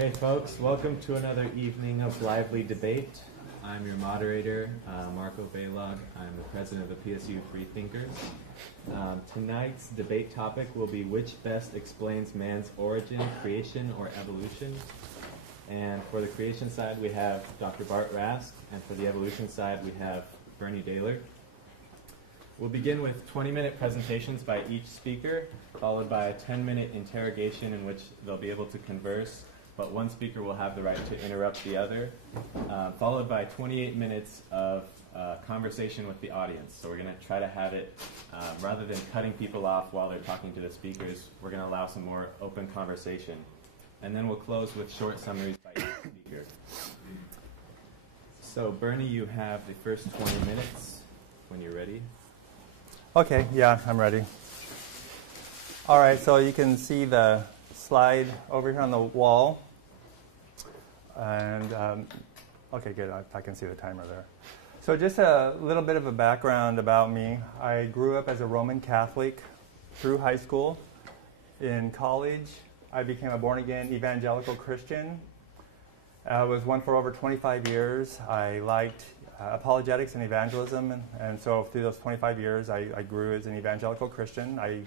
Okay, folks, welcome to another evening of lively debate. I'm your moderator, Marco Balog. I'm the president of the PSU Freethinkers. Tonight's debate topic will be which best explains man's origin, creation, or evolution. And for the creation side, we have Dr. Bart Rask, and for the evolution side, we have Bernie Daler. We'll begin with 20-minute presentations by each speaker, followed by a 10-minute interrogation in which they'll be able to converse, but one speaker will have the right to interrupt the other, followed by 28 minutes of conversation with the audience. So we're going to try to have it, rather than cutting people off while they're talking to the speakers, we're going to allow some more open conversation. And then we'll close with short summaries by each speaker. So Bernie, you have the first 20 minutes when you're ready. Okay, yeah, I'm ready. All right, so you can see the slide over here on the wall. And, okay, good, I can see the timer there. So just a little bit of a background about me. I grew up as a Roman Catholic through high school. In college, I became a born-again evangelical Christian. I was one for over 25 years. I liked apologetics and evangelism, and so through those 25 years, I grew as an evangelical Christian. I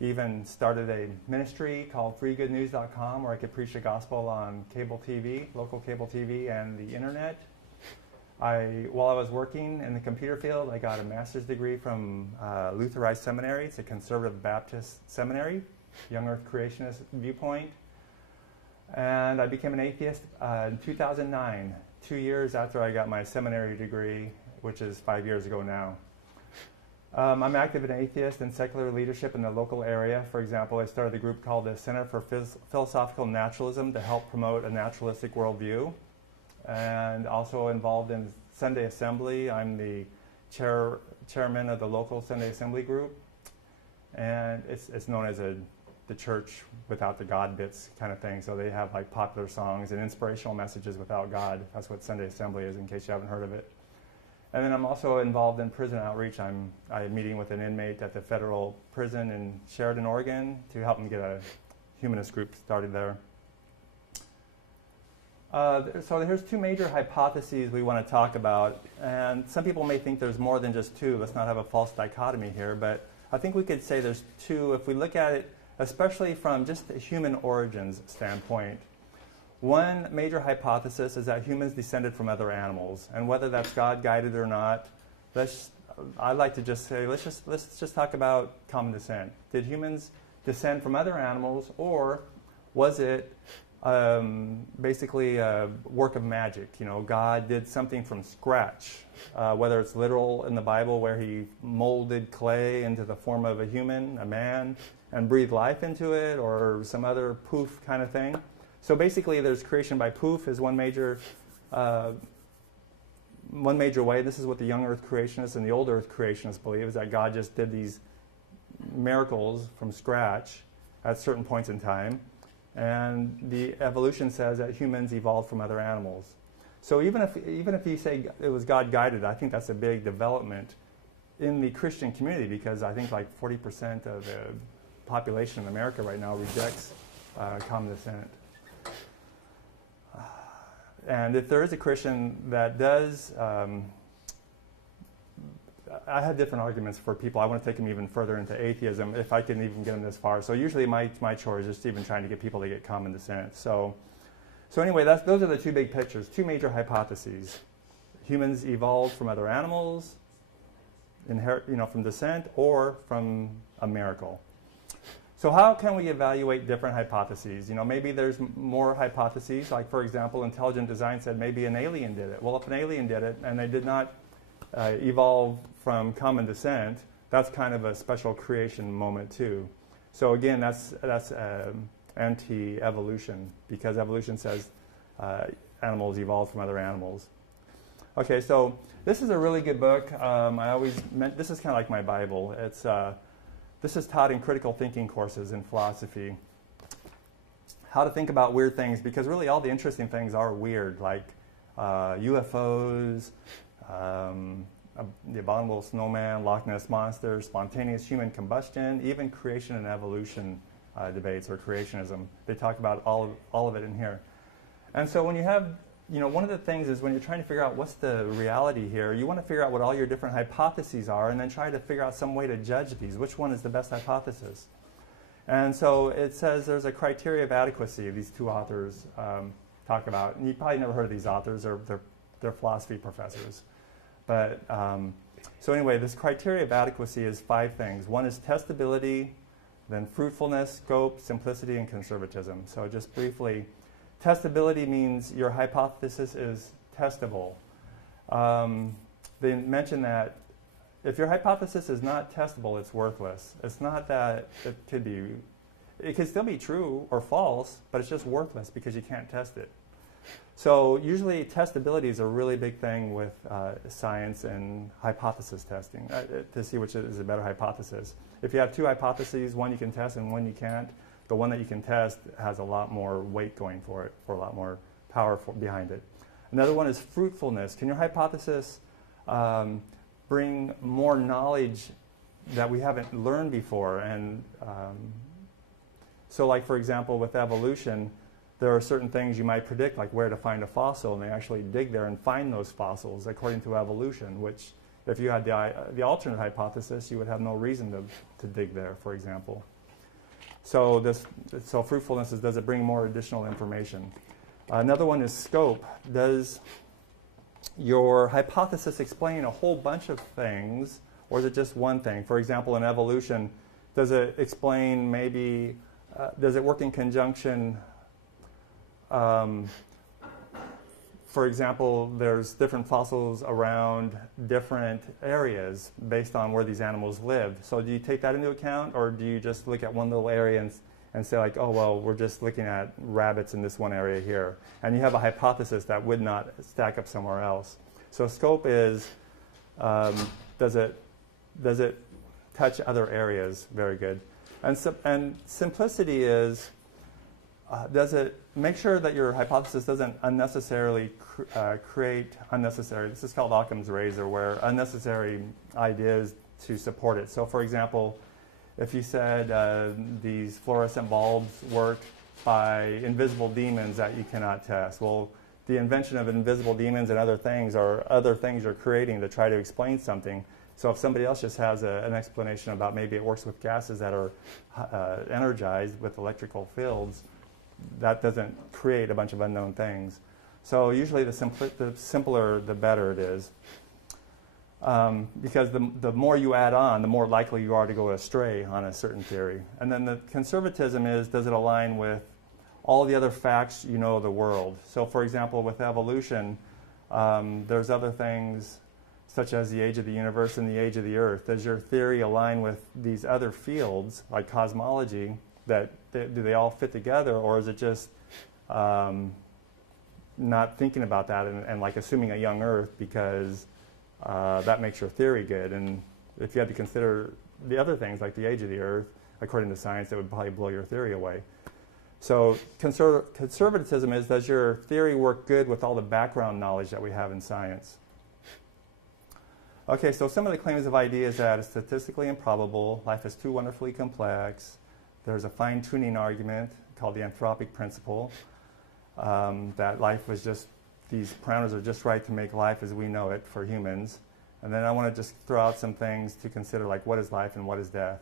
even started a ministry called freegoodnews.com where I could preach the gospel on cable TV, local cable TV, and the internet. While I was working in the computer field, I got a master's degree from Luther Rice Seminary. It's a conservative Baptist seminary, young earth creationist viewpoint. And I became an atheist in 2009, 2 years after I got my seminary degree, which is 5 years ago now. I'm active in atheist and secular leadership in the local area. For example, I started a group called the Center for Philosophical Naturalism to help promote a naturalistic worldview, and also involved in Sunday Assembly. I'm the chairman of the local Sunday Assembly group, and it's known as the church without the God bits kind of thing. So they have like popular songs and inspirational messages without God. That's what Sunday Assembly is, in case you haven't heard of it. And then I'm also involved in prison outreach. I'm meeting with an inmate at the federal prison in Beaverton, Oregon, to help him get a humanist group started there. So here's two major hypotheses we want to talk about. And some people may think there's more than just two. Let's not have a false dichotomy here. But I think we could say there's two if we look at it, especially from just the human origins standpoint. One major hypothesis is that humans descended from other animals, and whether that's God-guided or not, I'd like to just say, let's just talk about common descent. Did humans descend from other animals, or was it basically a work of magic? You know, God did something from scratch, whether it's literal in the Bible where he molded clay into the form of a human, a man, and breathed life into it, or some other poof kind of thing. So basically, there's creation by poof is one major way. This is what the young earth creationists and the old earth creationists believe, is that God just did these miracles from scratch at certain points in time. And the evolution says that humans evolved from other animals. So even if you say it was God-guided, I think that's a big development in the Christian community, because I think like 40% of the population in America right now rejects common descent. And if there is a Christian that does, I have different arguments for people. I want to take them even further into atheism, if I can even get them this far. So usually my chore is just even trying to get people to get common descent. So anyway, those are the two big pictures, two major hypotheses. Humans evolved from other animals, from descent, or from a miracle. So how can we evaluate different hypotheses? You know, maybe there's more hypotheses, like, for example, intelligent design said maybe an alien did it. Well, if an alien did it and they did not evolve from common descent, that's kind of a special creation moment too. So again, that's anti-evolution, because evolution says animals evolved from other animals. Okay, so this is a really good book. This is kind of like my Bible. This is taught in critical thinking courses in philosophy. How to think about weird things, because really all the interesting things are weird, like UFOs, the abominable snowman, Loch Ness Monster, spontaneous human combustion, even creation and evolution debates, or creationism. They talk about all of it in here. And so when you have, one of the things is when you're trying to figure out what's the reality here, you want to figure out what all your different hypotheses are and then try to figure out some way to judge these. Which one is the best hypothesis? And so it says there's a criteria of adequacy these two authors talk about. And you've probably never heard of these authors. They're philosophy professors. But so anyway, this criteria of adequacy is 5 things. One is testability, then fruitfulness, scope, simplicity, and conservatism. So just briefly, testability means your hypothesis is testable. They mention that if your hypothesis is not testable, it's worthless. It's not that it could still be true or false, but it's just worthless because you can't test it. So usually testability is a really big thing with science and hypothesis testing to see which is a better hypothesis. If you have 2 hypotheses, one you can test and one you can't, the one that you can test has a lot more weight going for it, or a lot more power behind it. Another one is fruitfulness. Can your hypothesis bring more knowledge that we haven't learned before? And so like, for example, with evolution, there are certain things you might predict, like where to find a fossil, and they actually dig there and find those fossils according to evolution, which if you had the alternate hypothesis, you would have no reason to dig there, for example. So fruitfulness is, does it bring more additional information? Another one is scope. Does your hypothesis explain a whole bunch of things, or is it just one thing? For example, in evolution, does it explain maybe, does it work in conjunction? For example, there's different fossils around different areas based on where these animals lived. So do you take that into account, or do you just look at one little area and say like, oh, well, we're just looking at rabbits in this one area here. And you have a hypothesis that would not stack up somewhere else. So scope is, does it touch other areas? Very good. And simplicity is, does it make sure that your hypothesis doesn't unnecessarily create unnecessary, this is called Occam's razor, where unnecessary ideas to support it. So for example, if you said these fluorescent bulbs work by invisible demons that you cannot test, well, the invention of invisible demons and other things are other things you're creating to try to explain something. So if somebody else just has an explanation about maybe it works with gases that are energized with electrical fields, that doesn't create a bunch of unknown things. So usually the simpler, the better it is. Because the more you add on, the more likely you are to go astray on a certain theory. And then the conservatism is, does it align with all the other facts you know of the world? So for example, with evolution, there's other things such as the age of the universe and the age of the earth. Does your theory align with these other fields, like cosmology, that do they all fit together, or is it just not thinking about that and like assuming a young Earth because that makes your theory good? And if you had to consider the other things like the age of the Earth, according to science, it would probably blow your theory away. So conservatism is, does your theory work good with all the background knowledge that we have in science? Okay, so some of the claims of ideas that it's statistically improbable, life is too wonderfully complex. There's a fine-tuning argument called the anthropic principle, that life was just, these parameters are just right to make life as we know it for humans. And then I want to just throw out some things to consider, like what is life and what is death.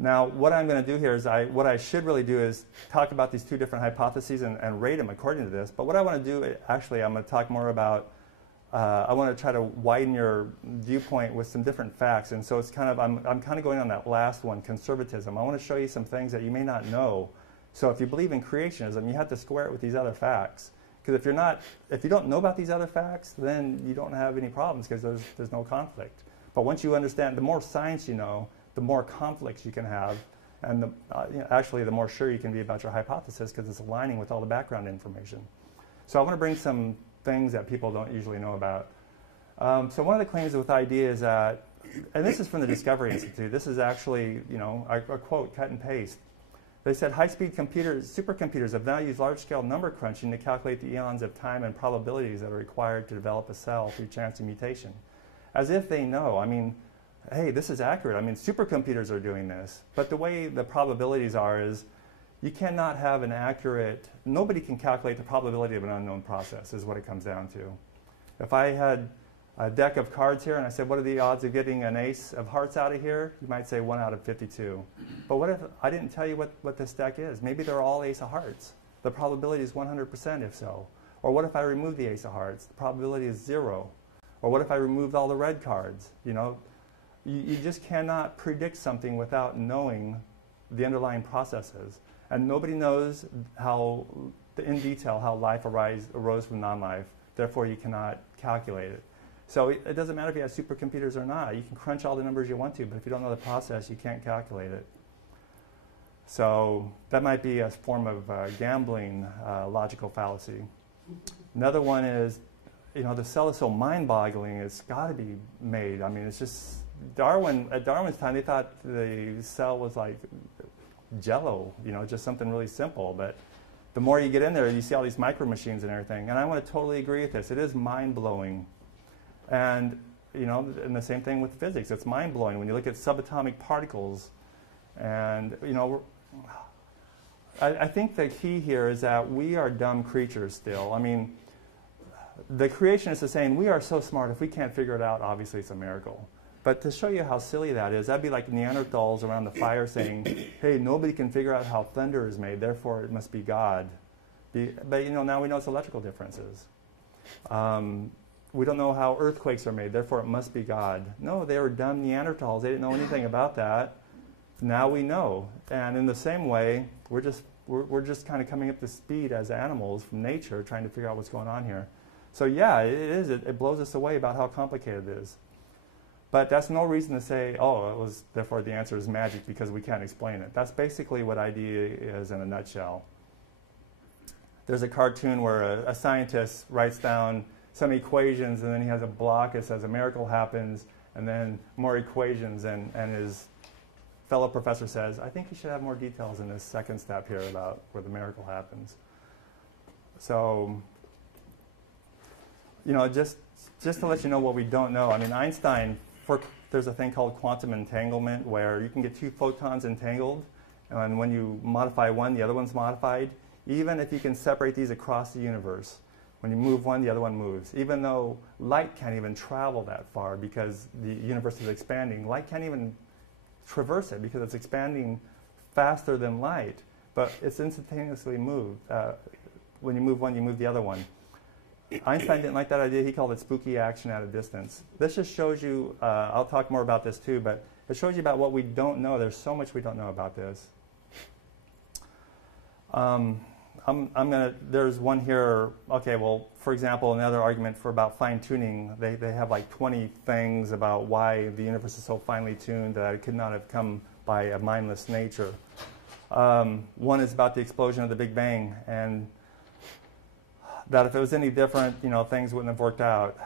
Now, what I'm going to do here is, what I should really do is talk about these 2 different hypotheses and rate them according to this. But what I want to do, actually, I'm going to talk more about, I want to try to widen your viewpoint with some different facts. And so it's kind of, I'm kind of going on that last one, conservatism. I want to show you some things that you may not know. So if you believe in creationism, you have to square it with these other facts. Because if you don't know about these other facts, then you don't have any problems because there's no conflict. But once you understand, the more science you know, the more conflicts you can have, and actually the more sure you can be about your hypothesis because it's aligning with all the background information. So I want to bring some things that people don't usually know about. So one of the claims with idea is that, and this is from the Discovery Institute, this is actually, a quote, cut and paste. They said high-speed computers, supercomputers have now used large-scale number crunching to calculate the eons of time and probabilities that are required to develop a cell through chance and mutation. As if they know. I mean, hey, this is accurate. I mean, supercomputers are doing this. But the way the probabilities are is, you cannot have an accurate, nobody can calculate the probability of an unknown process is what it comes down to. If I had a deck of cards here and I said, what are the odds of getting an ace of hearts out of here? You might say 1 out of 52. But what if I didn't tell you what this deck is? Maybe they're all ace of hearts. The probability is 100% if so. Or what if I remove the ace of hearts? The probability is 0. Or what if I removed all the red cards? You know, you just cannot predict something without knowing the underlying processes. And nobody knows in detail how life arose from non-life. Therefore, you cannot calculate it. So it doesn't matter if you have supercomputers or not. You can crunch all the numbers you want to, but if you don't know the process, you can't calculate it. So that might be a form of gambling logical fallacy. Another one is, you know, the cell is so mind-boggling, it's got to be made. I mean, it's just, at Darwin's time, they thought the cell was like Jell-O, you know, just something really simple. But the more you get in there, you see all these micro machines and everything. And I want to totally agree with this. It is mind-blowing. And, you know, and the same thing with physics. It's mind-blowing when you look at subatomic particles. And, you know, I think the key here is that we are dumb creatures still. I mean, the creationists are saying we are so smart, if we can't figure it out, obviously it's a miracle. But to show you how silly that is, that'd be like Neanderthals around the fire saying, hey, nobody can figure out how thunder is made, therefore it must be God. But, you know, now we know it's electrical differences. We don't know how earthquakes are made, therefore it must be God. No, they were dumb Neanderthals. They didn't know anything about that. Now we know. And in the same way, we're just kind of coming up to speed as animals from nature, trying to figure out what's going on here. So yeah, it blows us away about how complicated it is. But that's no reason to say, oh, therefore the answer is magic because we can't explain it. That's basically what ID is in a nutshell. There's a cartoon where a scientist writes down some equations and then he has a block that says a miracle happens, and then more equations, and his fellow professor says, I think you should have more details in this second step here about where the miracle happens. So, you know, just to let you know what we don't know. I mean, Einstein, there's a thing called quantum entanglement where you can get 2 photons entangled, and when you modify one, the other one's modified. Even if you can separate these across the universe, when you move one, the other one moves. Even though light can't even travel that far because the universe is expanding, light can't even traverse it because it's expanding faster than light, but it's instantaneously moved. When you move one, you move the other one. Einstein didn't like that idea. He called it spooky action at a distance. This just shows you, I'll talk more about this too, but it shows you about what we don't know. There's so much we don't know about this. There's one here, okay, well, for example, another argument for about fine-tuning, they have like 20 things about why the universe is so finely tuned that it could not have come by a mindless nature. One is about the explosion of the Big Bang, and that if it was any different, you know, things wouldn't have worked out.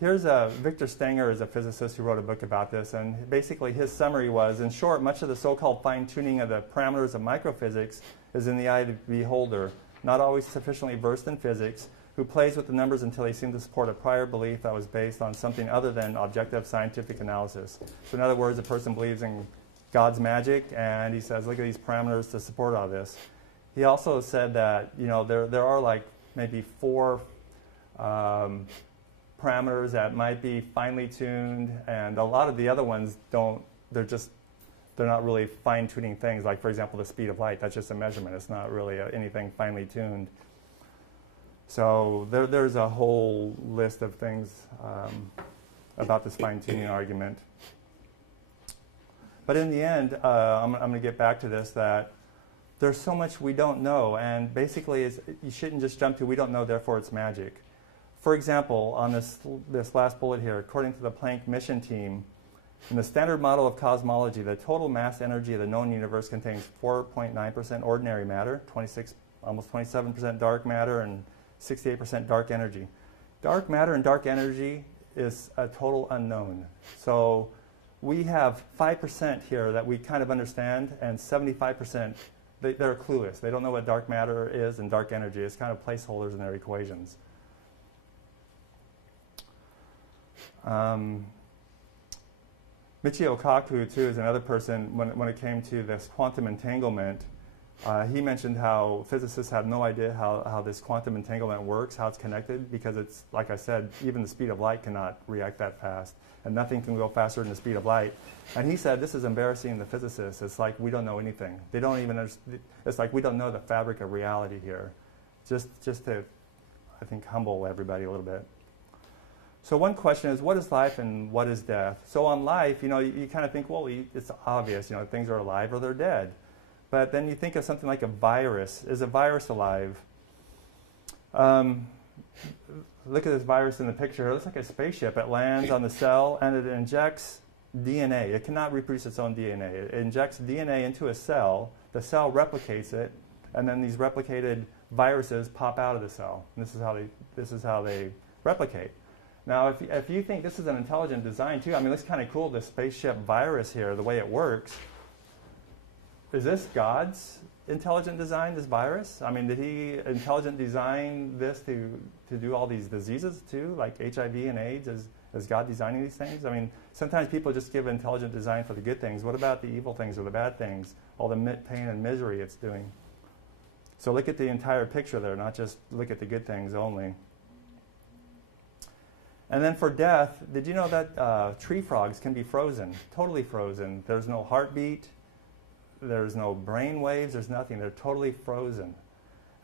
Here's Victor Stenger is a physicist who wrote a book about this, and basically his summary was, in short, much of the so-called fine-tuning of the parameters of microphysics is in the eye of the beholder, not always sufficiently versed in physics, who plays with the numbers until they seem to support a prior belief that was based on something other than objective scientific analysis. So in other words, a person believes in God's magic, and he says, look at these parameters to support all this. He also said that, you know, there are like maybe 4 parameters that might be finely tuned, and a lot of the other ones don't. They're not really fine-tuning things. Like, for example, the speed of light. That's just a measurement. It's not really anything finely tuned. So there's a whole list of things about this fine-tuning argument. But in the end, I'm going to get back to this, that there's so much we don't know, and basically you shouldn't just jump to we don't know, therefore it's magic. For example, on this last bullet here, according to the Planck mission team, in the standard model of cosmology, the total mass energy of the known universe contains 4.9% ordinary matter, almost 27% dark matter, and 68% dark energy. Dark matter and dark energy is a total unknown. So we have 5% here that we kind of understand, and 75%, they're clueless. They don't know what dark matter is and dark energy. It's kind of placeholders in their equations. Michio Kaku, too, is another person, when it came to this quantum entanglement, He mentioned how physicists have no idea how this quantum entanglement works, how it's connected, because it's, like I said, even the speed of light cannot react that fast, and nothing can go faster than the speed of light. And he said, this is embarrassing to physicists. It's like we don't know anything. They don't even understand. It's like we don't know the fabric of reality here. Just to, I think, humble everybody a little bit. So one question is, what is life and what is death? So on life, you kind of think, well, it's obvious, things are alive or they're dead. But then you think of something like a virus. Is a virus alive? Look at this virus in the picture. It looks like a spaceship. It lands on the cell and it injects DNA. It cannot reproduce its own DNA. It injects DNA into a cell. The cell replicates it, and then these replicated viruses pop out of the cell. And this is how they replicate. Now, if you think this is an intelligent design too, I mean, it looks kind of cool, this spaceship virus here, the way it works. Is this God's intelligent design, this virus? I mean, did he intelligent design this to do all these diseases too, like HIV and AIDS? Is God designing these things? I mean, sometimes people just give intelligent design for the good things. What about the evil things or the bad things? All the pain and misery it's doing. So look at the entire picture there, not just look at the good things only. And then for death, did you know that tree frogs can be frozen, totally frozen? There's no heartbeat. There's no brain waves. There's nothing. They're totally frozen.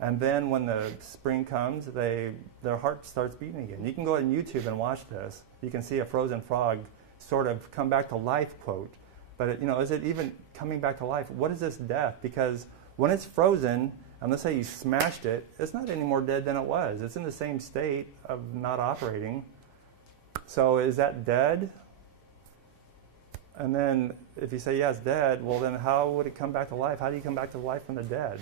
And then when the spring comes, their heart starts beating again. You can go on YouTube and watch this. You can see a frozen frog sort of come back to life, quote. But is it even coming back to life? What is this death? Because when it's frozen, and let's say you smashed it, it's not any more dead than it was. It's in the same state of not operating. So is that dead? And then if you say, yeah, it's dead, well, then how would it come back to life? How do you come back to life from the dead?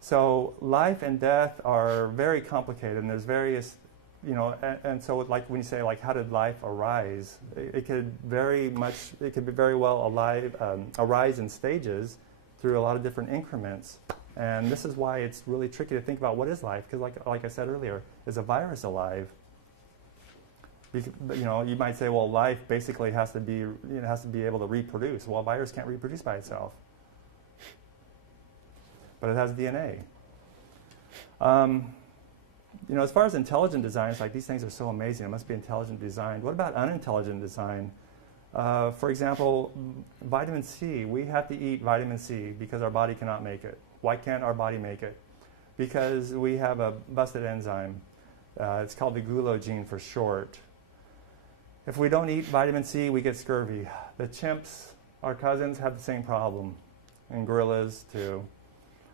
So life and death are very complicated, and there's various, and so like when you say, like, how did life arise? It could be very well arise in stages through a lot of different increments. And this is why it's really tricky to think about what is life, because like I said earlier, is a virus alive? You might say, well, life basically has to be able to reproduce. Well, a virus can't reproduce by itself, but it has DNA. As far as intelligent design, it's like these things are so amazing. It must be intelligent designed. What about unintelligent design? For example, vitamin C. We have to eat vitamin C because our body cannot make it. Why can't our body make it? Because we have a busted enzyme. It's called the gulo gene for short. If we don't eat vitamin C, we get scurvy. The chimps, our cousins, have the same problem, and gorillas too.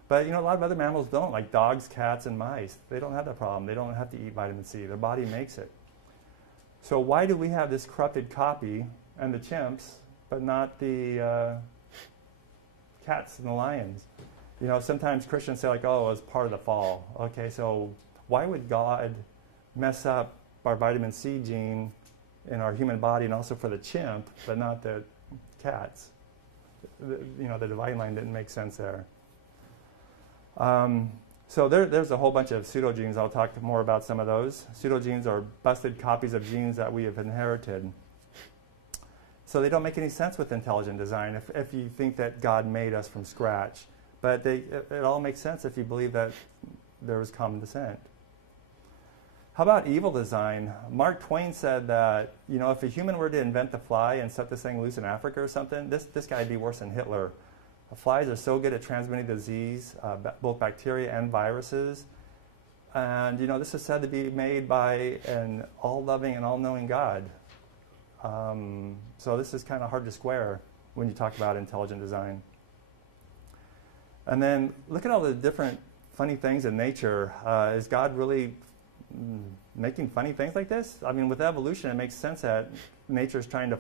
But a lot of other mammals don't, like dogs, cats, and mice. They don't have that problem. They don't have to eat vitamin C. Their body makes it. So why do we have this corrupted copy and the chimps, but not the cats and the lions? Sometimes Christians say, like, oh, it was part of the fall. Okay, so why would God mess up our vitamin C gene in our human body and also for the chimp, but not the cats? The dividing line didn't make sense there. So there's a whole bunch of pseudogenes. I'll talk more about some of those. Pseudogenes are busted copies of genes that we have inherited. So they don't make any sense with intelligent design if you think that God made us from scratch. But it all makes sense if you believe that there was common descent. How about evil design? Mark Twain said that, if a human were to invent the fly and set this thing loose in Africa or something, this guy would be worse than Hitler. Flies are so good at transmitting disease, both bacteria and viruses. And, this is said to be made by an all-loving and all-knowing God. So this is kind of hard to square when you talk about intelligent design. And then look at all the different funny things in nature. Is God really making funny things like this? I mean, with evolution, it makes sense that nature is trying to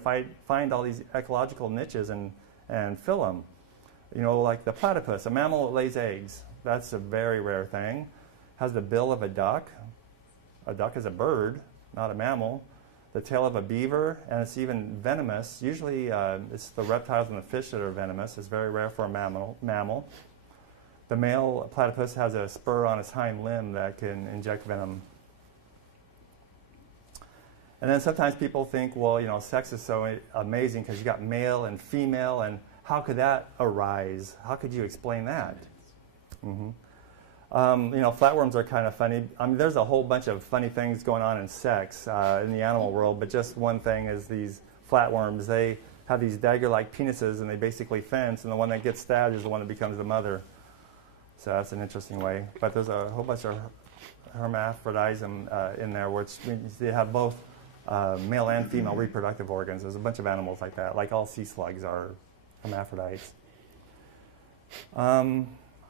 find all these ecological niches and fill them. Like the platypus, a mammal that lays eggs. That's a very rare thing. Has the bill of a duck. A duck is a bird, not a mammal. The tail of a beaver, and it's even venomous. Usually it's the reptiles and the fish that are venomous. It's very rare for a mammal. The male platypus has a spur on its hind limb that can inject venom. And then sometimes people think, well, sex is so amazing because you got male and female, and how could that arise? How could you explain that? Mm-hmm. Flatworms are kind of funny. I mean, there's a whole bunch of funny things going on in sex in the animal world, but just one thing is these flatworms, they have these dagger-like penises, and they basically fence, and the one that gets stabbed is the one that becomes the mother. So that's an interesting way. But there's a whole bunch of hermaphroditism in there, which means they have both male and female reproductive organs. There's a bunch of animals like that, like all sea slugs are hermaphrodites.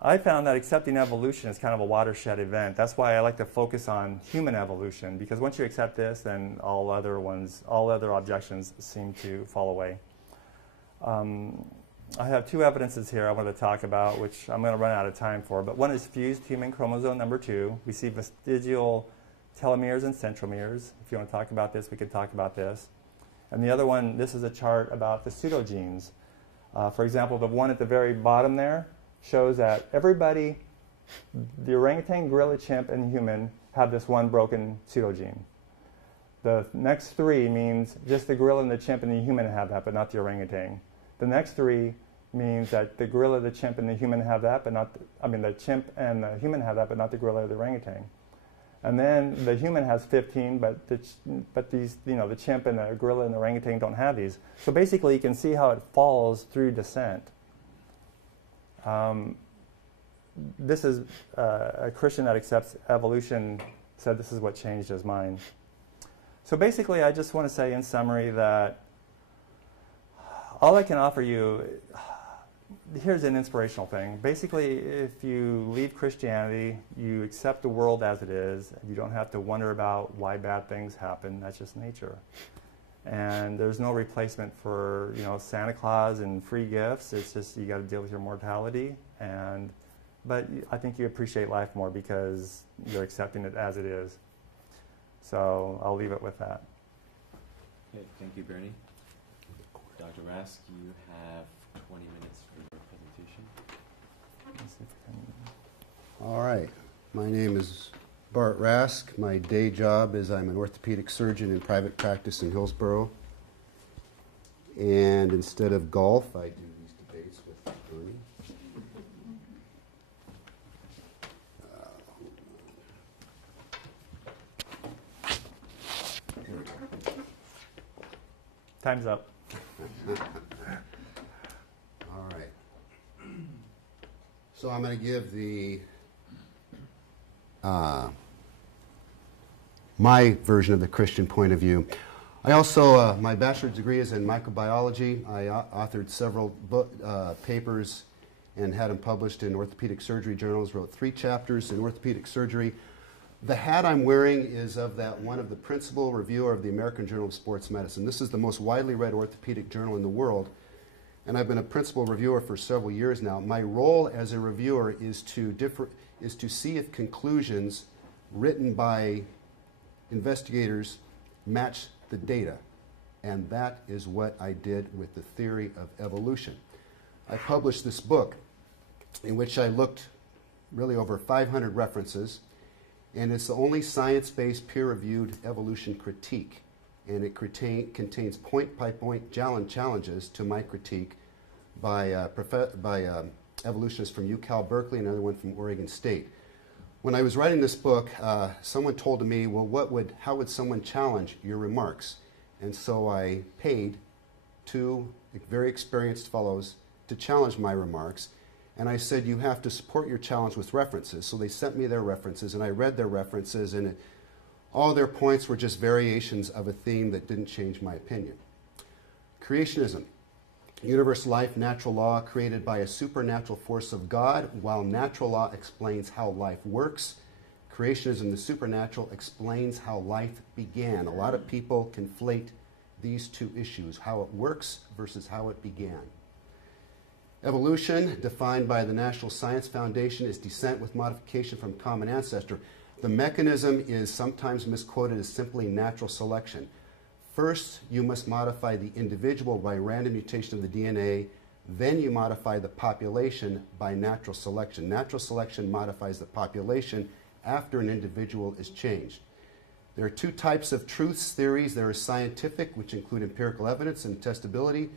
I found that accepting evolution is kind of a watershed event. That's why I like to focus on human evolution, because once you accept this, then all other objections seem to fall away. I have two evidences here I want to talk about, which I'm going to run out of time for. But one is fused human chromosome number 2. We see vestigial telomeres and centromeres. If you want to talk about this, we could talk about this. And the other one, this is a chart about the pseudogenes. For example, the one at the very bottom there shows that everybody, the orangutan, gorilla, chimp, and human, have this one broken pseudogene. The next 3 means just the gorilla and the chimp and the human have that, but not the orangutan. The next 3 means that the gorilla, the chimp, and the human have that, but not the chimp and the human have that, but not the gorilla or the orangutan. And then the human has 15, but these, the chimp and the gorilla and the orangutan don't have these. So basically, you can see how it falls through descent. This is a Christian that accepts evolution said this is what changed his mind. So basically, I just want to say in summary that all I can offer you, here's an inspirational thing. Basically, if you leave Christianity, you accept the world as it is, and you don't have to wonder about why bad things happen. That's just nature. And there's no replacement for Santa Claus and free gifts. It's just you got to deal with your mortality. But I think you appreciate life more because you're accepting it as it is. So I'll leave it with that. Okay, thank you, Bernie. Dr. Rask, you have 20 minutes for your presentation. All right. My name is Bart Rask. My day job is I'm an orthopedic surgeon in private practice in Hillsborough. And instead of golf, I do these debates with Bernie. Time's up. All right. So I'm going to give my version of the Christian point of view. I also, my bachelor's degree is in microbiology. I authored several papers and had them published in orthopedic surgery journals, wrote 3 chapters in orthopedic surgery. The hat I'm wearing is of that one of the principal reviewer of the American Journal of Sports Medicine. This is the most widely read orthopedic journal in the world, and I've been a principal reviewer for several years now. My role as a reviewer is to see if conclusions written by investigators match the data, and that is what I did with the theory of evolution. I published this book in which I looked really over 500 references, and it's the only science-based, peer-reviewed evolution critique. And it contains point-by-point challenges to my critique by evolutionists from UC Berkeley and another one from Oregon State. When I was writing this book, someone told me, well, how would someone challenge your remarks? And so I paid 2 very experienced fellows to challenge my remarks. And I said, you have to support your challenge with references. So they sent me their references, and I read their references, and all their points were just variations of a theme that didn't change my opinion. Creationism. Universe, life, natural law created by a supernatural force of God, while natural law explains how life works. Creationism, the supernatural, explains how life began. A lot of people conflate these 2 issues, how it works versus how it began. Evolution, defined by the National Science Foundation, is descent with modification from common ancestor. The mechanism is sometimes misquoted as simply natural selection. First, you must modify the individual by random mutation of the DNA. Then you modify the population by natural selection. Natural selection modifies the population after an individual is changed. There are 2 types of truths theories. There is scientific, which include empirical evidence and testability.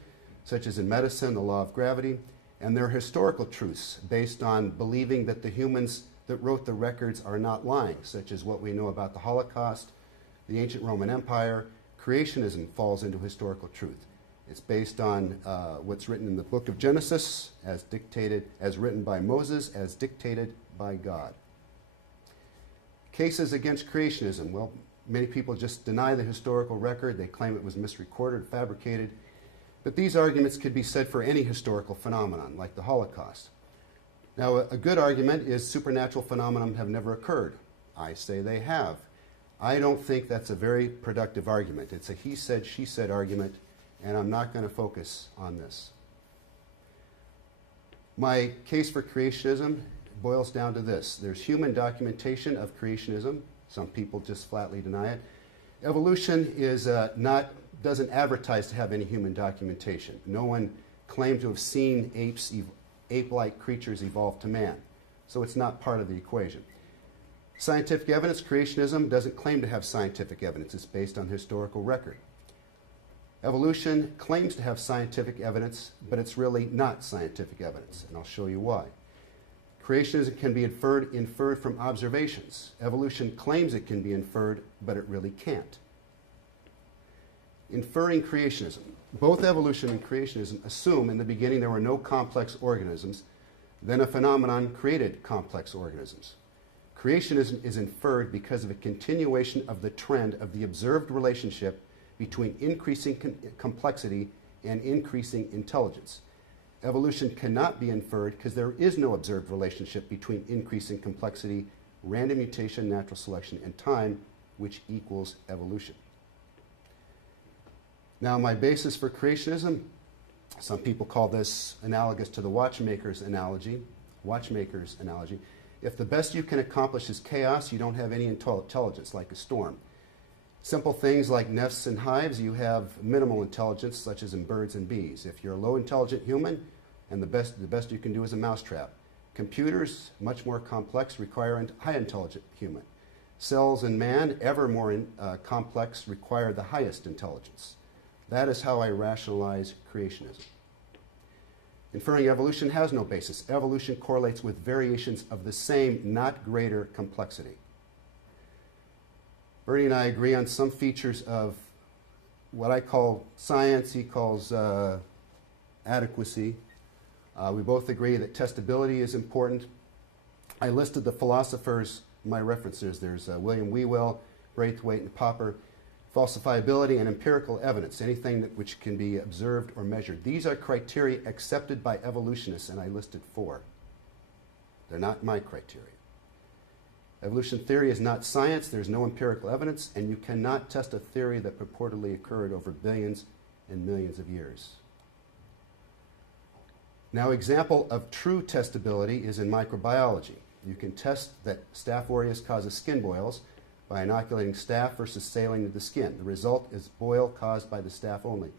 such as in medicine, the law of gravity, and there are historical truths based on believing that the humans that wrote the records are not lying, such as what we know about the Holocaust, the ancient Roman Empire. Creationism falls into historical truth. It's based on what's written in the book of Genesis, as written by Moses, as dictated by God. Cases against creationism. Well, many people just deny the historical record. They claim it was misrecorded, fabricated. But these arguments could be said for any historical phenomenon, like the Holocaust. Now, a good argument is supernatural phenomena have never occurred. I say they have. I don't think that's a very productive argument. It's a he said, she said argument, and I'm not going to focus on this. My case for creationism boils down to this. There's human documentation of creationism. Some people just flatly deny it. Evolution is doesn't advertise to have any human documentation. No one claimed to have seen ape-like creatures evolve to man. So it's not part of the equation. Scientific evidence, creationism doesn't claim to have scientific evidence. It's based on historical record. Evolution claims to have scientific evidence, but it's really not scientific evidence, and I'll show you why. Creationism can be inferred from observations. Evolution claims it can be inferred, but it really can't. Inferring creationism. Both evolution and creationism assume in the beginning there were no complex organisms, then a phenomenon created complex organisms. Creationism is inferred because of a continuation of the trend of the observed relationship between increasing complexity and increasing intelligence. Evolution cannot be inferred because there is no observed relationship between increasing complexity, random mutation, natural selection, and time, which equals evolution. Now, my basis for creationism, some people call this analogous to the watchmaker's analogy. If the best you can accomplish is chaos, you don't have any intelligence, like a storm. Simple things like nests and hives, you have minimal intelligence, such as in birds and bees. If you're a low intelligent human, and the best you can do is a mousetrap. Computers, much more complex, require a high intelligent human. Cells in man, ever more complex, require the highest intelligence. That is how I rationalize creationism. Inferring evolution has no basis. Evolution correlates with variations of the same, not greater complexity. Bernie and I agree on some features of what I call science. He calls adequacy. We both agree that testability is important. I listed the philosophers, my references. There's William Whewell, Braithwaite, and Popper. Falsifiability and empirical evidence, anything which can be observed or measured. These are criteria accepted by evolutionists, and I listed 4. They're not my criteria. Evolution theory is not science. There's no empirical evidence, and you cannot test a theory that purportedly occurred over billions and millions of years. Now, example of true testability is in microbiology. You can test that Staph aureus causes skin boils by inoculating staph versus saline to the skin. The result is boil caused by the staph only.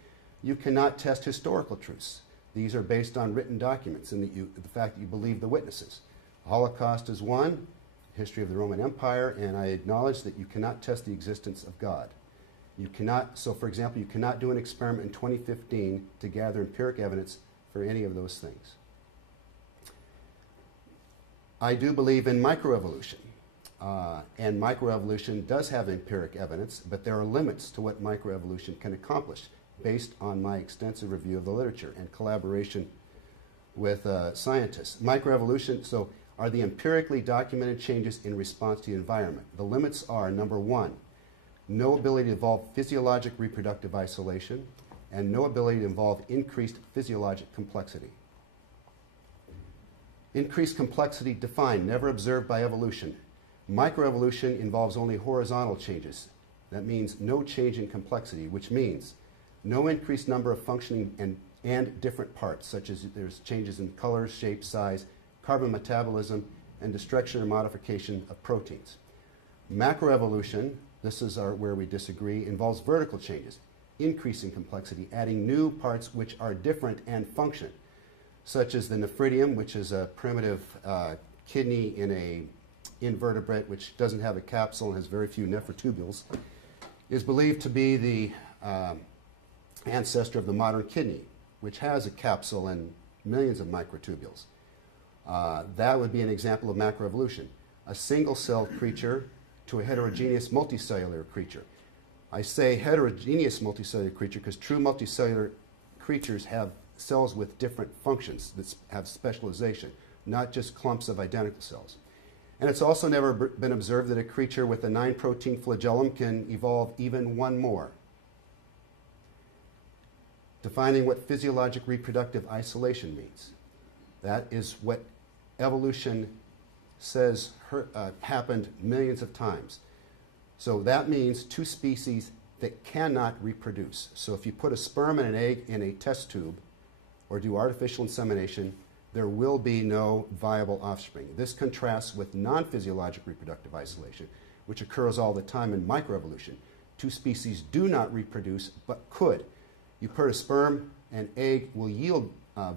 You cannot test historical truths. These are based on written documents and the fact that you believe the witnesses. The Holocaust is one, history of the Roman Empire, and I acknowledge that you cannot test the existence of God. You cannot, so for example, you cannot do an experiment in 2015 to gather empiric evidence for any of those things. I do believe in microevolution. And microevolution does have empiric evidence, but there are limits to what microevolution can accomplish based on my extensive review of the literature and collaboration with scientists. Microevolution, so are the empirically documented changes in response to the environment. The limits are, number 1, no ability to involve physiologic reproductive isolation, and no ability to involve increased physiologic complexity. Increased complexity defined, never observed by evolution. Microevolution involves only horizontal changes. That means no change in complexity, which means no increased number of functioning and different parts, such as there's changes in color, shape, size, carbon metabolism, and destruction or modification of proteins. Macroevolution, this is where we disagree, involves vertical changes, increasing complexity, adding new parts which are different and function, such as the nephridium, which is a primitive kidney in a invertebrate which doesn't have a capsule and has very few nephritubules, is believed to be the ancestor of the modern kidney. which has a capsule and millions of microtubules. That would be an example of macroevolution. A single-celled creature to a heterogeneous multicellular creature. I say heterogeneous multicellular creature because true multicellular creatures have cells with different functions that have specialization, not just clumps of identical cells. And it's also never been observed that a creature with a 9-protein flagellum can evolve even one more. Defining what physiologic reproductive isolation means. That is what evolution says happened millions of times. So that means two species that cannot reproduce. So if you put a sperm and an egg in a test tube or do artificial insemination, there will be no viable offspring. This contrasts with non-physiologic reproductive isolation, which occurs all the time in microevolution. Two species do not reproduce, but could. You put a sperm and egg will yield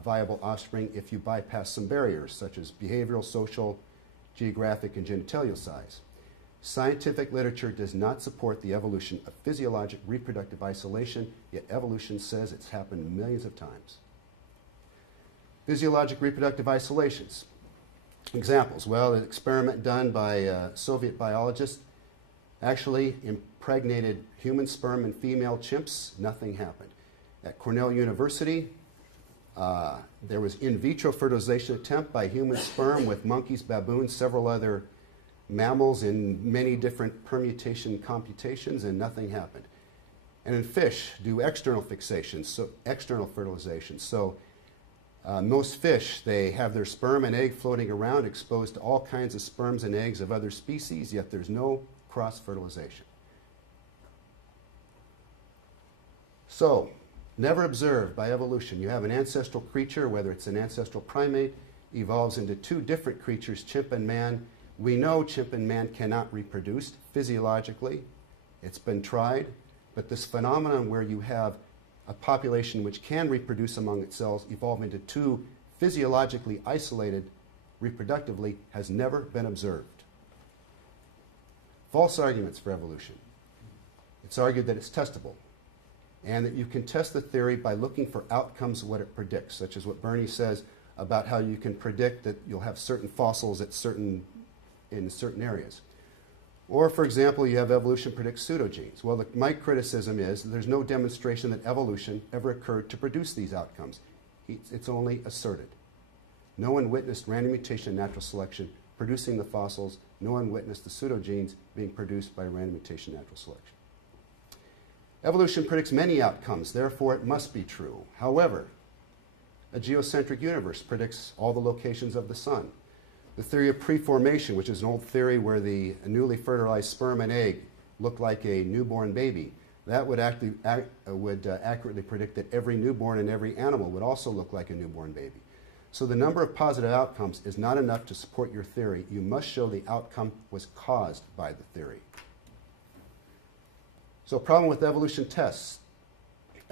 viable offspring if you bypass some barriers, such as behavioral, social, geographic, and genitalia size. Scientific literature does not support the evolution of physiologic reproductive isolation, yet evolution says it's happened millions of times. Physiologic reproductive isolations. Examples. Well, an experiment done by Soviet biologists actually impregnated human sperm in female chimps. Nothing happened. At Cornell University, there was in vitro fertilization attempt by human sperm with monkeys, baboons, several other mammals in many different permutation computations, and nothing happened. And in fish, do external fixations, so external fertilization. So most fish, they have their sperm and egg floating around exposed to all kinds of sperms and eggs of other species, yet there's no cross-fertilization. So, never observed by evolution. You have an ancestral creature, whether it's an ancestral primate, evolves into two different creatures, chimp and man. We know chimp and man cannot reproduce physiologically. It's been tried. But this phenomenon where you have a population which can reproduce among itself evolve into two physiologically isolated reproductively has never been observed. False arguments for evolution. It's argued that it's testable and that you can test the theory by looking for outcomes of what it predicts, such as what Bernie says about how you can predict that you'll have certain fossils in certain areas. Or, for example, you have evolution predicts pseudogenes. Well, my criticism is that there's no demonstration that evolution ever occurred to produce these outcomes. It's only asserted. No one witnessed random mutation and natural selection producing the fossils. No one witnessed the pseudogenes being produced by random mutation and natural selection. Evolution predicts many outcomes, therefore it must be true. However, a geocentric universe predicts all the locations of the sun. The theory of preformation, which is an old theory where the newly fertilized sperm and egg look like a newborn baby, that would accurately predict that every newborn and every animal would also look like a newborn baby. So the number of positive outcomes is not enough to support your theory. You must show the outcome was caused by the theory. So a problem with evolution tests.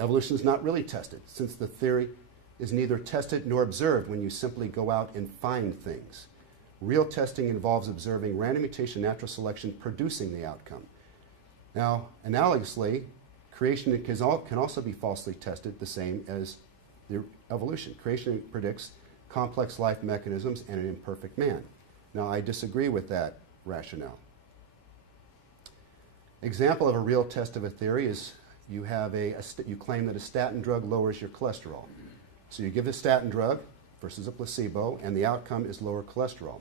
Evolution is not really tested, since the theory is neither tested nor observed when you simply go out and find things. Real testing involves observing random mutation, natural selection producing the outcome. Now, analogously, creation can also be falsely tested, the same as the evolution. Creation predicts complex life mechanisms and an imperfect man. Now, I disagree with that rationale. Example of a real test of a theory is you claim that a statin drug lowers your cholesterol. So you give a statin drug versus a placebo, and the outcome is lower cholesterol.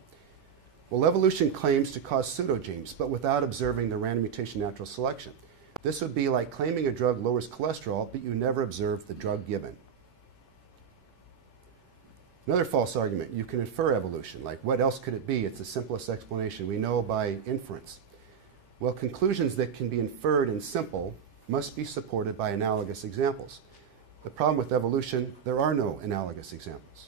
Well, evolution claims to cause pseudogenes, but without observing the random mutation natural selection. This would be like claiming a drug lowers cholesterol, but you never observe the drug given. Another false argument, you can infer evolution. Like, what else could it be? It's the simplest explanation. We know by inference. Well, conclusions that can be inferred in simple must be supported by analogous examples. The problem with evolution, there are no analogous examples.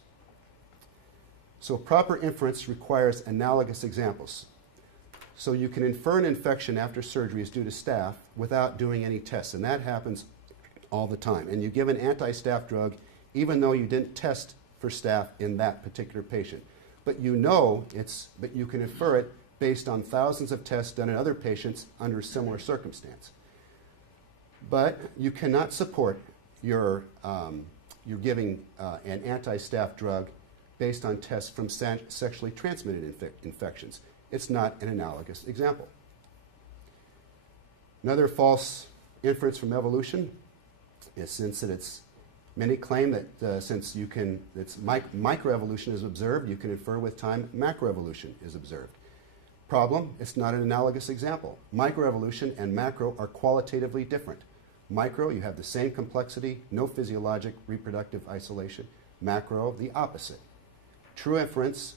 So proper inference requires analogous examples. So you can infer an infection after surgery is due to staph without doing any tests, and that happens all the time. And you give an anti-staph drug even though you didn't test for staph in that particular patient. But you can infer it based on thousands of tests done in other patients under a similar circumstance. But you cannot support your you're giving an anti-staph drug based on tests from sexually transmitted infections. It's not an analogous example. Another false inference from evolution is many claim that since microevolution is observed, you can infer with time macroevolution is observed. Problem, it's not an analogous example. Microevolution and macro are qualitatively different. Micro, you have the same complexity, no physiologic reproductive isolation. Macro, the opposite. True inference,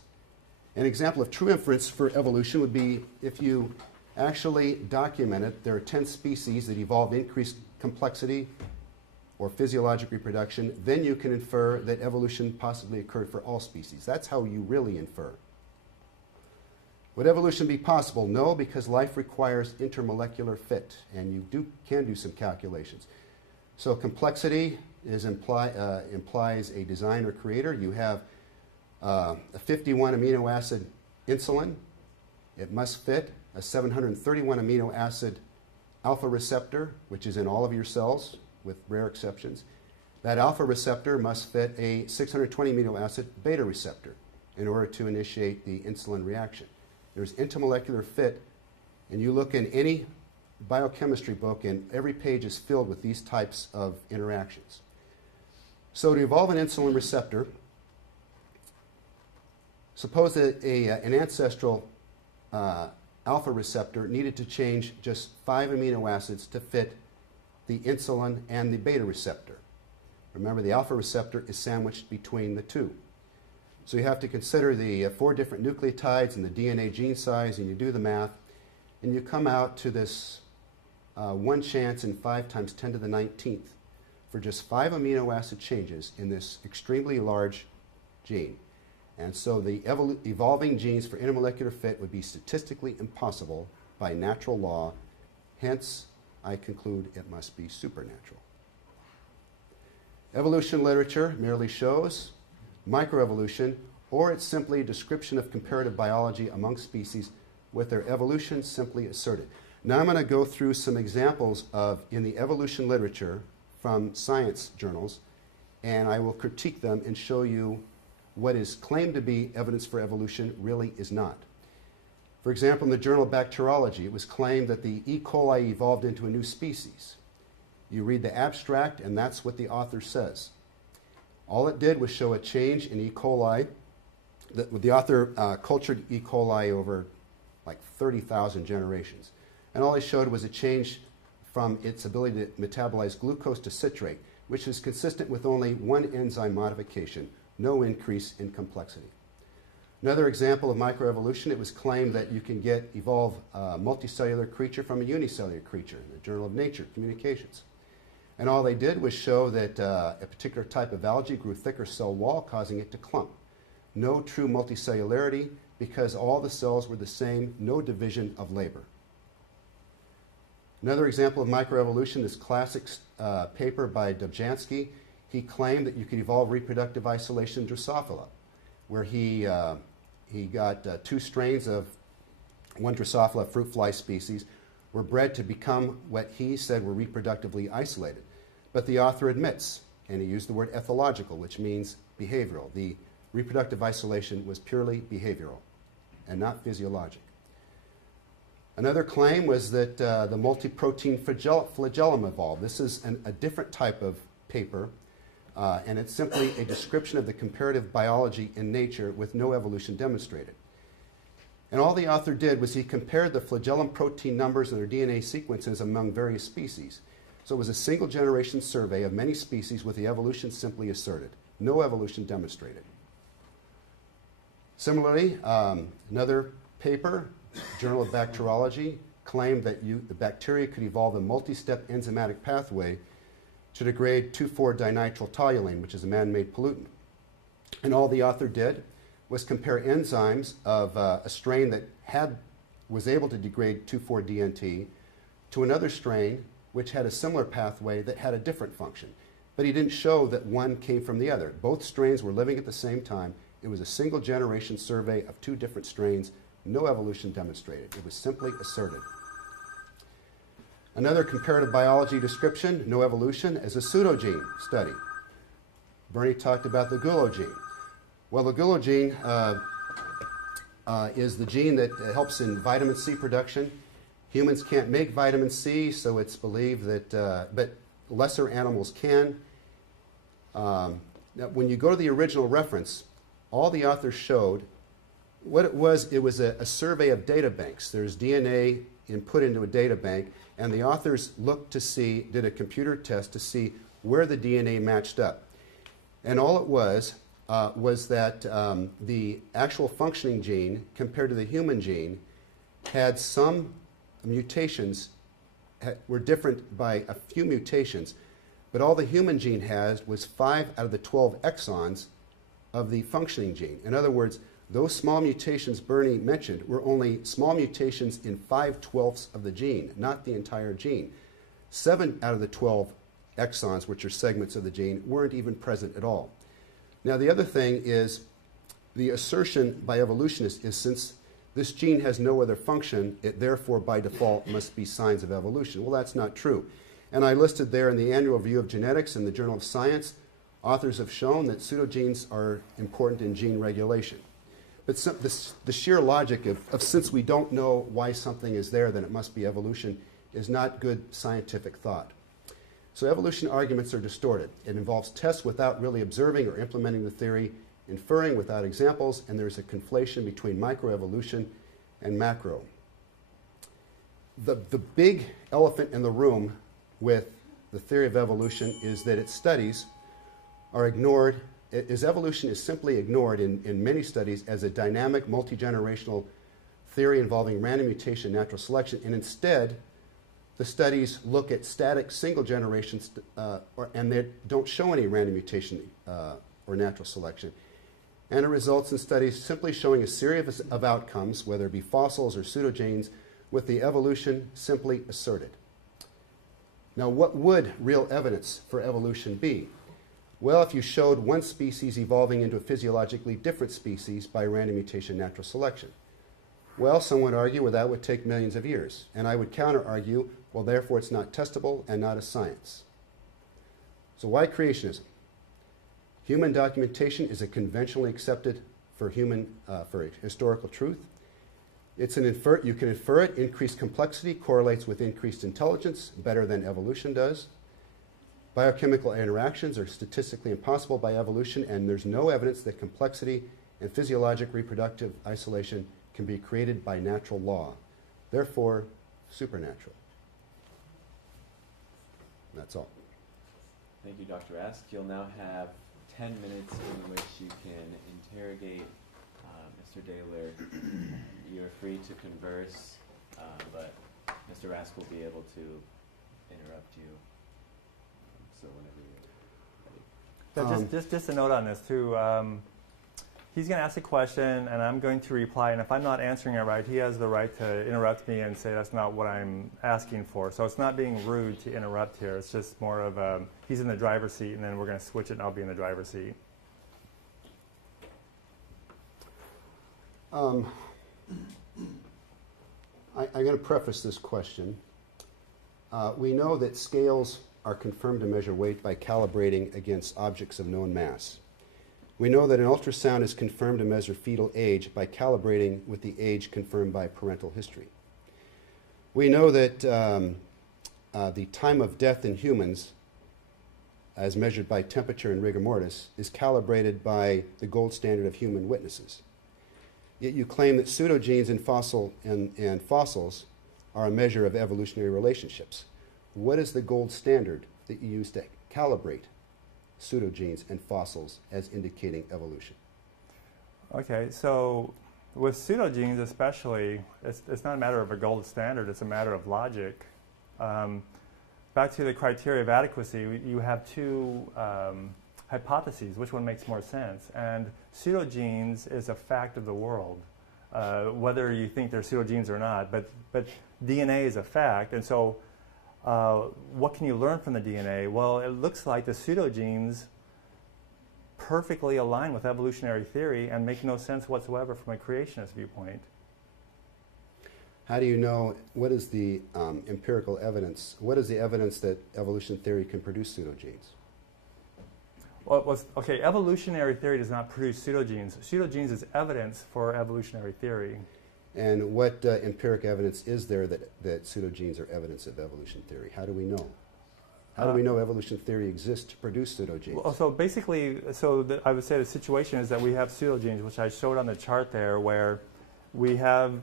an example of true inference for evolution would be if you actually documented there are 10 species that evolve increased complexity or physiologic reproduction, then you can infer that evolution possibly occurred for all species. That's how you really infer. Would evolution be possible? No, because life requires intermolecular fit, and you can do some calculations. So complexity implies a designer creator. You have a 51 amino acid insulin. It must fit a 731 amino acid alpha receptor, which is in all of your cells, with rare exceptions. That alpha receptor must fit a 620 amino acid beta receptor in order to initiate the insulin reaction. There's intermolecular fit, and you look in any biochemistry book, and every page is filled with these types of interactions. So to evolve an insulin receptor, suppose that an ancestral alpha receptor needed to change just 5 amino acids to fit the insulin and the beta receptor. Remember, the alpha receptor is sandwiched between the two. So you have to consider the 4 different nucleotides and the DNA gene size, and you do the math, and you come out to this 1 chance in 5 times 10 to the 19th for just 5 amino acid changes in this extremely large gene. And so the evolving genes for intermolecular fit would be statistically impossible by natural law. Hence, I conclude it must be supernatural. Evolution literature merely shows microevolution, or it's simply a description of comparative biology among species with their evolution simply asserted. Now I'm going to go through some examples in the evolution literature from science journals, and I will critique them and show you what is claimed to be evidence for evolution really is not. For example, in the journal Bacteriology, it was claimed that the E. coli evolved into a new species. You read the abstract, and that's what the author says. All it did was show a change in E. coli. The author cultured E. coli over like 30,000 generations. And all he showed was a change from its ability to metabolize glucose to citrate, which is consistent with only 1 enzyme modification, no increase in complexity. Another example of microevolution, it was claimed that you can evolve a multicellular creature from a unicellular creature in the Journal of Nature Communications. And all they did was show that a particular type of algae grew thicker cell wall, causing it to clump. No true multicellularity because all the cells were the same, no division of labor. Another example of microevolution is classic paper by Dobzhansky. He claimed that you could evolve reproductive isolation in Drosophila, where he got 2 strains of one Drosophila fruit fly species were bred to become what he said were reproductively isolated. But the author admits, and he used the word ethological, which means behavioral. The reproductive isolation was purely behavioral and not physiologic. Another claim was that the multi-protein flagellum evolved. This is a different type of paper, and it's simply a description of the comparative biology in nature with no evolution demonstrated. And all the author did was he compared the flagellum protein numbers and their DNA sequences among various species. So it was a single generation survey of many species with the evolution simply asserted. No evolution demonstrated. Similarly, another paper, Journal of Bacteriology, claimed that the bacteria could evolve a multi-step enzymatic pathway to degrade 2,4-dinitryl-toluene, which is a man-made pollutant. And all the author did was compare enzymes of a strain that was able to degrade 2,4-DNT to another strain which had a similar pathway that had a different function. But he didn't show that one came from the other. Both strains were living at the same time. It was a single generation survey of 2 different strains. No evolution demonstrated. It was simply asserted. Another comparative biology description, no evolution, is a pseudogene study. Bernie talked about the gulo gene. Well, the gulo gene is the gene that helps in vitamin C production. Humans can't make vitamin C, so it's believed that, but lesser animals can. Now, when you go to the original reference, all the authors showed what it was a survey of data banks. There's DNA input into a data bank, and the authors looked to see, did a computer test to see where the DNA matched up. And all it was that the actual functioning gene compared to the human gene had some mutations, were different by a few mutations, but all the human gene has was 5 out of the 12 exons of the functioning gene. In other words, those small mutations Bernie mentioned were only small mutations in 5/12 of the gene, not the entire gene. 7 out of the 12 exons, which are segments of the gene, weren't even present at all. Now, the other thing is the assertion by evolutionists is since this gene has no other function, it therefore by default must be signs of evolution. Well, that's not true. And I listed there in the Annual Review of Genetics in the Journal of Science, authors have shown that pseudogenes are important in gene regulation. But the sheer logic of since we don't know why something is there, then it must be evolution, is not good scientific thought. So evolution arguments are distorted. It involves tests without really observing or implementing the theory, inferring without examples, and there's a conflation between microevolution and macro. The big elephant in the room with the theory of evolution is that its studies are ignored, evolution is simply ignored in many studies as a dynamic, multi-generational theory involving random mutation, natural selection, and instead the studies look at static single generations and they don't show any random mutation or natural selection. And it results in studies simply showing a series of outcomes, whether it be fossils or pseudogenes, with the evolution simply asserted. Now, what would real evidence for evolution be? Well, if you showed one species evolving into a physiologically different species by random mutation natural selection. Well, some would argue, well, that would take millions of years. And I would counter-argue, well, therefore it's not testable and not a science. So why creationism? Human documentation is a conventionally accepted for historical truth. It's you can infer it. Increased complexity correlates with increased intelligence better than evolution does. Biochemical interactions are statistically impossible by evolution, and there's no evidence that complexity and physiologic reproductive isolation can be created by natural law. Therefore, supernatural. That's all. Thank you, Dr. Rask. You'll now have 10 minutes in which you can interrogate Mr. Daler. You're free to converse, but Mr. Rask will be able to interrupt you. So whenever you're ready. Just a note on this too. He's going to ask a question, and I'm going to reply. And if I'm not answering it right, he has the right to interrupt me and say that's not what I'm asking for. So it's not being rude to interrupt here. It's just more of he's in the driver's seat, and then we're going to switch it, and I'll be in the driver's seat. I'm going to preface this question. We know that scales are confirmed to measure weight by calibrating against objects of known mass. We know that an ultrasound is confirmed to measure fetal age by calibrating with the age confirmed by parental history. We know that the time of death in humans, as measured by temperature and rigor mortis, is calibrated by the gold standard of human witnesses. Yet you claim that pseudogenes in fossils are a measure of evolutionary relationships. What is the gold standard that you use to calibrate pseudogenes and fossils as indicating evolution? Okay, so with pseudogenes especially, it's not a matter of a gold standard, it's a matter of logic. Back to the criteria of adequacy, you have two hypotheses, which one makes more sense? And pseudogenes is a fact of the world, whether you think they're pseudogenes or not, but DNA is a fact, and so what can you learn from the DNA? Well, it looks like the pseudogenes perfectly align with evolutionary theory and make no sense whatsoever from a creationist viewpoint. How do you know, what is the empirical evidence? What is the evidence that evolution theory can produce pseudogenes? Okay, evolutionary theory does not produce pseudogenes. Pseudogenes is evidence for evolutionary theory. And what empiric evidence is there that pseudogenes are evidence of evolution theory? How do we know? How do we know evolution theory exists to produce pseudogenes? Well, so basically, I would say the situation is that we have pseudogenes, which I showed on the chart there, where we have,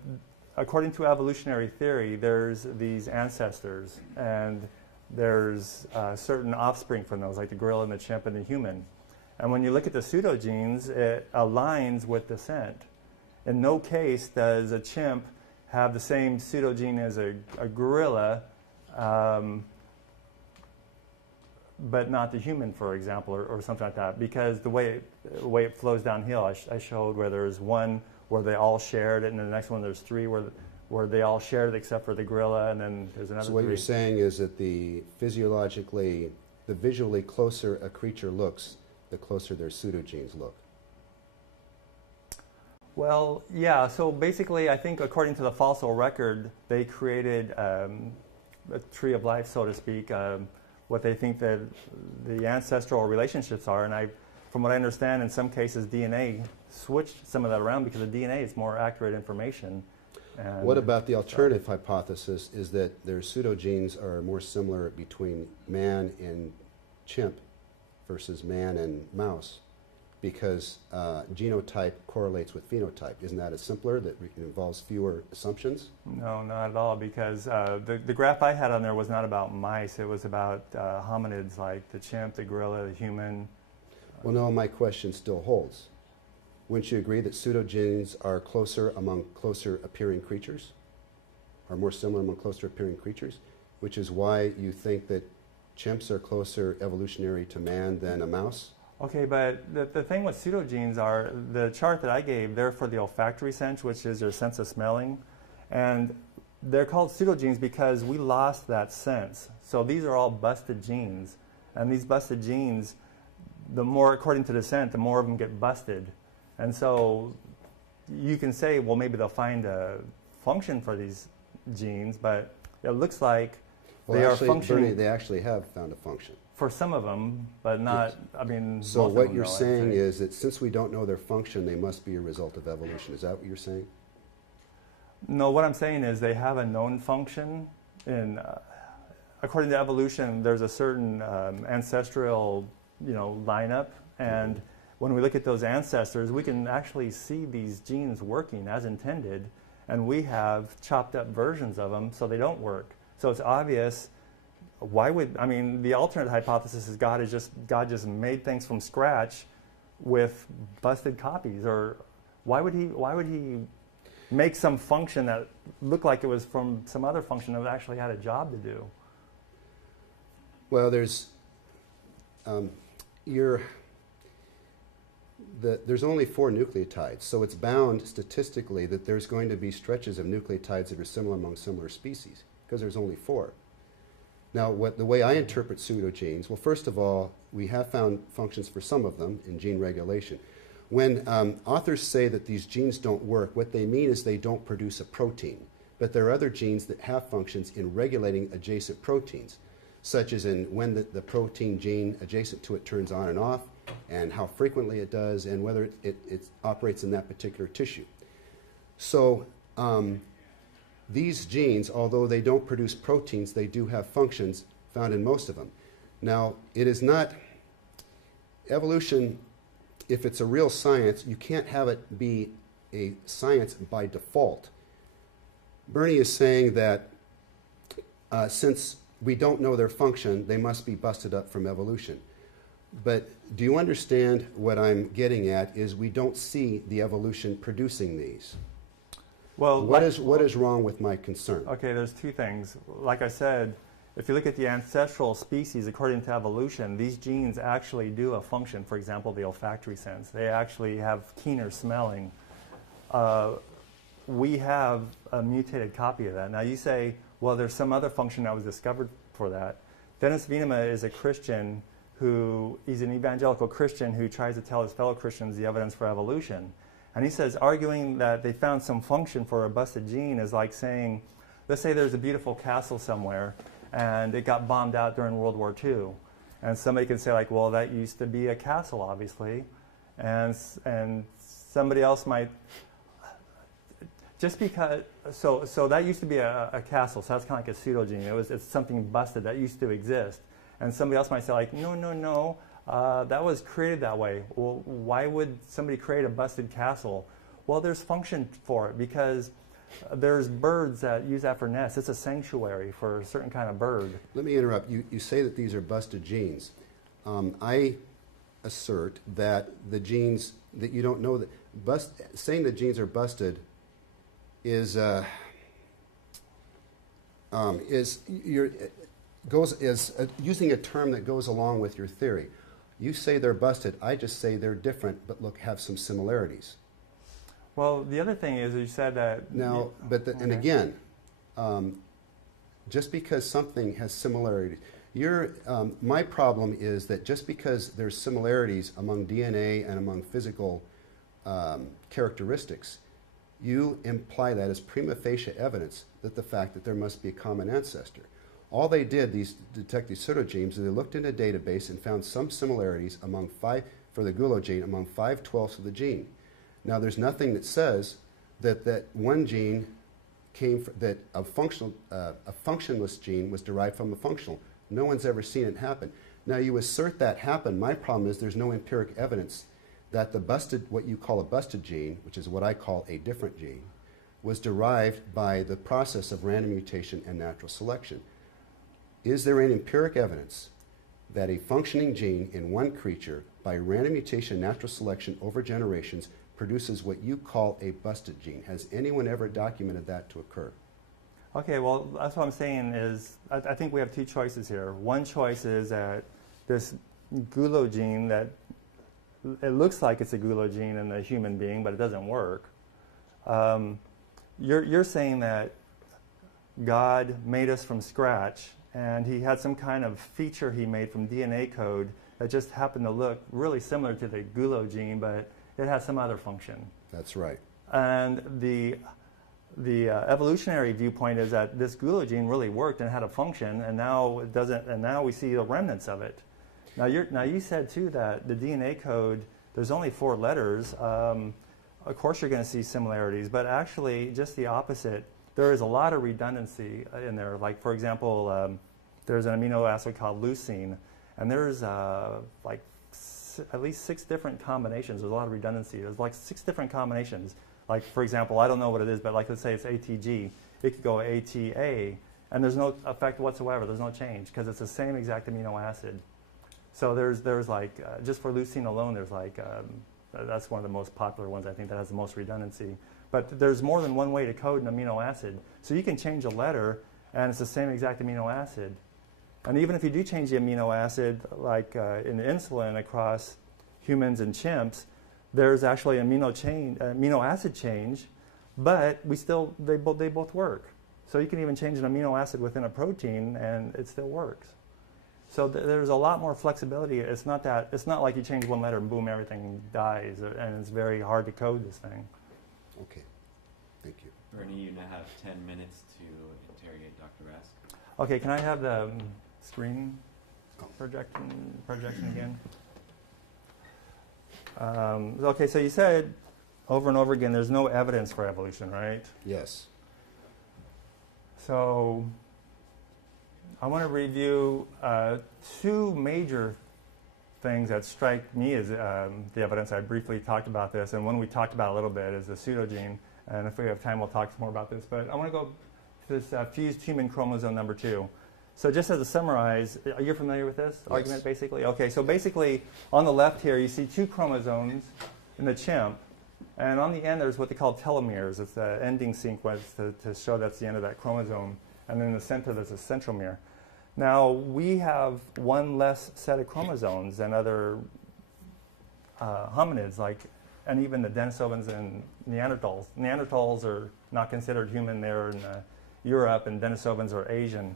according to evolutionary theory, there's these ancestors, and there's certain offspring from those, like the gorilla and the chimp and the human. And when you look at the pseudogenes, it aligns with descent. In no case does a chimp have the same pseudogene as a gorilla, but not the human, for example, or something like that, because the way it flows downhill, I showed where there's one where they all shared it, and the next one there's three where they all shared it except for the gorilla, and then there's another So what three. you're saying is that the visually closer a creature looks, the closer their pseudogenes look. Well, yeah, so basically I think according to the fossil record, they created a tree of life, so to speak, what they think that the ancestral relationships are, and from what I understand, in some cases DNA switched some of that around because the DNA is more accurate information. And what about the alternative hypothesis is that their pseudogenes are more similar between man and chimp versus man and mouse because genotype correlates with phenotype? Isn't that simpler, that it involves fewer assumptions? No, not at all, because the graph I had on there was not about mice. It was about hominids like the chimp, the gorilla, the human. Well, no, my question still holds. Wouldn't you agree that pseudogenes are closer among closer appearing creatures, are more similar among closer appearing creatures, which is why you think that chimps are closer evolutionary to man than a mouse? Okay, but the thing with pseudogenes are, the chart that I gave, they're for the olfactory sense, which is your sense of smelling. And they're called pseudogenes because we lost that sense. So these are all busted genes. And these busted genes, the more, according to descent, the more of them get busted. And so you can say, well, maybe they'll find a function for these genes, but it looks like they are functioning. Bernie, they actually have found a function. For some of them, but not, yes. I mean, so most what of them you're though, saying is that since we don't know their function, they must be a result of evolution. Is that what you're saying? No, what I'm saying is they have a known function. According to evolution, there's a certain ancestral, lineup, and when we look at those ancestors, we can actually see these genes working as intended, and we have chopped up versions of them so they don't work. So it's obvious. The alternate hypothesis is God just made things from scratch with busted copies, or why would he make some function that looked like it was from some other function that actually had a job to do? Well, there's only 4 nucleotides, so it's bound statistically that there's going to be stretches of nucleotides that are similar among similar species, because there's only 4. Now, the way I interpret pseudogenes, well, first of all, we have found functions for some of them in gene regulation. When authors say that these genes don't work, what they mean is they don't produce a protein. But there are other genes that have functions in regulating adjacent proteins, such as in when the protein gene adjacent to it turns on and off, and how frequently it does, and whether it operates in that particular tissue. So these genes, although they don't produce proteins, they do have functions found in most of them. Now, it is not evolution. If it's a real science, you can't have it be a science by default. Bernie is saying that since we don't know their function, they must be busted up from evolution. But do you understand what I'm getting at is we don't see the evolution producing these? Well, what is wrong with my concern? Okay, there's 2 things. Like I said, if you look at the ancestral species, according to evolution, these genes actually do a function. For example, the olfactory sense. They actually have keener smelling. We have a mutated copy of that. Now you say, well, there's some other function that was discovered for that. Dennis Venema is a Christian he's an evangelical Christian who tries to tell his fellow Christians the evidence for evolution. And he says arguing that they found some function for a busted gene is like saying, let's say there's a beautiful castle somewhere and it got bombed out during World War II. And somebody can say like, well, that used to be a castle, obviously. And somebody else might, just because, so that used to be a castle, so that's kind of like a pseudogene. It's something busted that used to exist. And somebody else might say like, no, that was created that way. Well, why would somebody create a busted castle? Well, there's function for it, because there's birds that use that for nests. It's a sanctuary for a certain kind of bird. Let me interrupt. You say that these are busted genes. I assert that the genes that you don't know that saying that genes are busted is using a term that goes along with your theory. You say they're busted. I just say they're different, but have some similarities. Well, the other thing is you said that... Now, and again, just because something has similarities, my problem is that just because there's similarities among DNA and among physical characteristics, you imply that as prima facie evidence that the fact that there must be a common ancestor. All they did, detect these pseudogenes, is they looked in a database and found some similarities for the gulo gene among 5/12 of the gene. Now, there's nothing that says that one gene that a functionless gene was derived from a functional. No one's ever seen it happen. Now, you assert that happened. My problem is there's no empiric evidence that what you call a busted gene, which is what I call a different gene, was derived by the process of random mutation and natural selection. Is there any empiric evidence that a functioning gene in one creature, by random mutation and natural selection over generations, produces what you call a busted gene? Has anyone ever documented that to occur? Okay, well, that's what I'm saying is, I think we have two choices here. One choice is that this gulo gene, that it looks like it's a gulo gene in a human being, but it doesn't work. You're saying that God made us from scratch, and he had some kind of feature he made from DNA code that just happened to look really similar to the gulo gene, but it has some other function. That's right. And the evolutionary viewpoint is that this gulo gene really worked and had a function, and now it doesn't. And now we see the remnants of it. Now you said too that the DNA code, there's only 4 letters. Of course, you're going to see similarities, but actually, just the opposite. There is a lot of redundancy in there. Like, for example, there's an amino acid called leucine, and there's like at least 6 different combinations. There's a lot of redundancy. There's like 6 different combinations. Like, for example, I don't know what it is, but like, let's say it's ATG. It could go ATA, and there's no effect whatsoever. There's no change, because it's the same exact amino acid. So there's like, just for leucine alone, there's like, that's one of the most popular ones, I think, that has the most redundancy. But there's more than one way to code an amino acid. So you can change a letter, and it's the same exact amino acid. And even if you do change the amino acid, like in insulin across humans and chimps, there's actually amino acid change, but they both work. So you can even change an amino acid within a protein, and it still works. So there's a lot more flexibility. It's not like you change one letter and boom, everything dies, and it's very hard to code this thing. Okay, thank you. Bernie, you now have 10 minutes to interrogate Dr. Rask. Okay, can I have the screen projection again? Okay, so you said over and over again there's no evidence for evolution, right? Yes. So I want to review 2 major things that strike me as the evidence. I briefly talked about this, and one we talked about a little bit is the pseudogene. And if we have time, we'll talk more about this. But I want to go to this fused human chromosome number 2. So just as a summarize, are you familiar with this argument, basically? Okay, so basically, on the left here, you see 2 chromosomes in the chimp. And on the end, there's what they call telomeres. It's the ending sequence to show that's the end of that chromosome. And then in the center, there's a centromere. Now, we have one less set of chromosomes than other hominids, and even the Denisovans and Neanderthals. Neanderthals are not considered human. They're in Europe, and Denisovans are Asian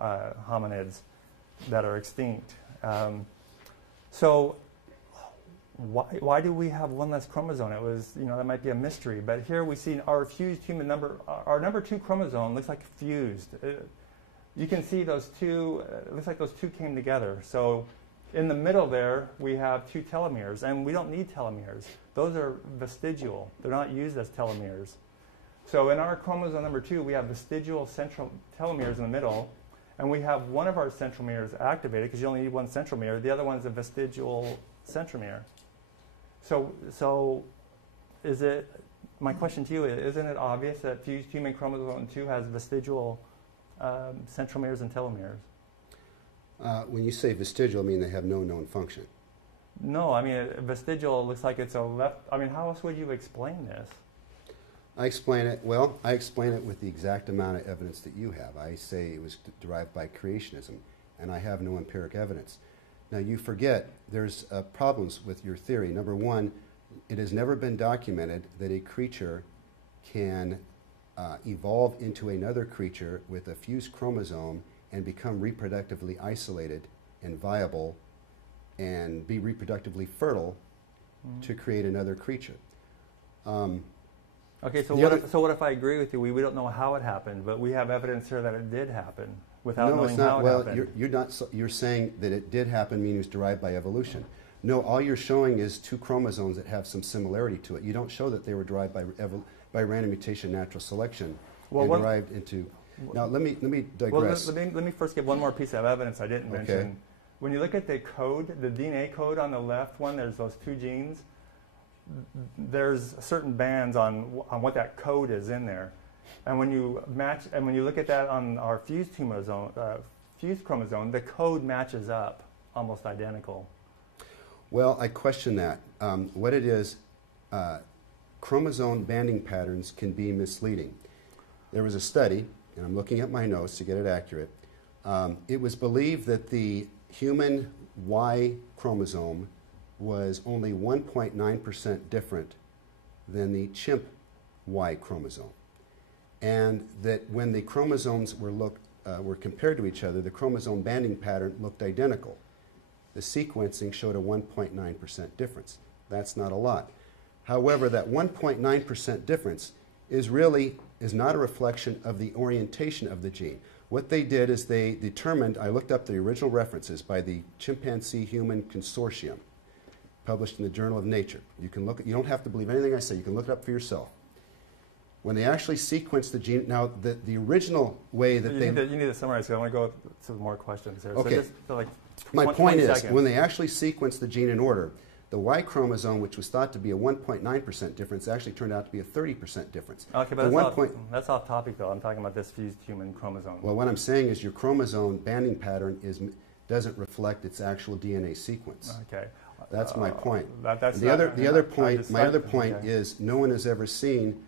hominids that are extinct. So why do we have one less chromosome? It was, that might be a mystery. But here we see our fused human our number 2 chromosome looks like fused. You can see those 2, it looks like those 2 came together. So In the middle there, we have 2 telomeres, and we don't need telomeres. Those are vestigial. They're not used as telomeres. So in our chromosome number 2, we have vestigial central telomeres in the middle, and we have one of our centromeres activated, because you only need one centromere. The other one is a vestigial centromere. So is it, my question to you is, isn't it obvious that fused human chromosome 2 has vestigial centromeres and telomeres? When you say vestigial, I mean they have no known function. No, I mean, vestigial looks like it's a left. I mean, how else would you explain this? I explain it with the exact amount of evidence that you have. I say it was derived by creationism, and I have no empiric evidence. Now, you forget there's problems with your theory. Number one, it has never been documented that a creature can evolve into another creature with a fused chromosome and become reproductively isolated and viable and be reproductively fertile to create another creature. Okay, so what if I agree with you? We don't know how it happened, but we have evidence here that it did happen without knowing how it happened. You're saying that it did happen, meaning it was derived by evolution. No, all you're showing is 2 chromosomes that have some similarity to it. You don't show that they were derived by random mutation, natural selection, and derived into. Now, let me digress. Well, let me first give one more piece of evidence I didn't mention. When you look at the code, the DNA code on the left one, there's those 2 genes. There's certain bands on what that code is in there, and when you look at that on our fused chromosome, the code matches up almost identical. Well, I question that. What it is, chromosome banding patterns can be misleading. There was a study, and I'm looking at my notes to get it accurate. It was believed that the human Y chromosome was only 1.9% different than the chimp Y chromosome. And that when the chromosomes were compared to each other, the chromosome banding pattern looked identical. The sequencing showed a 1.9% difference. That's not a lot. However, that 1.9% difference is not a reflection of the orientation of the gene. What they did is they determined, I looked up the original references by the Chimpanzee Human Consortium, published in the Journal of Nature. You can look. You don't have to believe anything I say. You can look it up for yourself. When they actually sequenced the gene, now the original way that you need to summarize. So I want to go to more questions here. Okay. So just like my point is, seconds. when they actually sequenced the gene in order, the Y chromosome, which was thought to be a 1.9% difference, actually turned out to be a 30% difference. Okay, but that's off topic, though. I'm talking about this fused human chromosome. Well, what I'm saying is your chromosome banding pattern doesn't reflect its actual DNA sequence. Okay. That's my point. My other point is no one has ever seen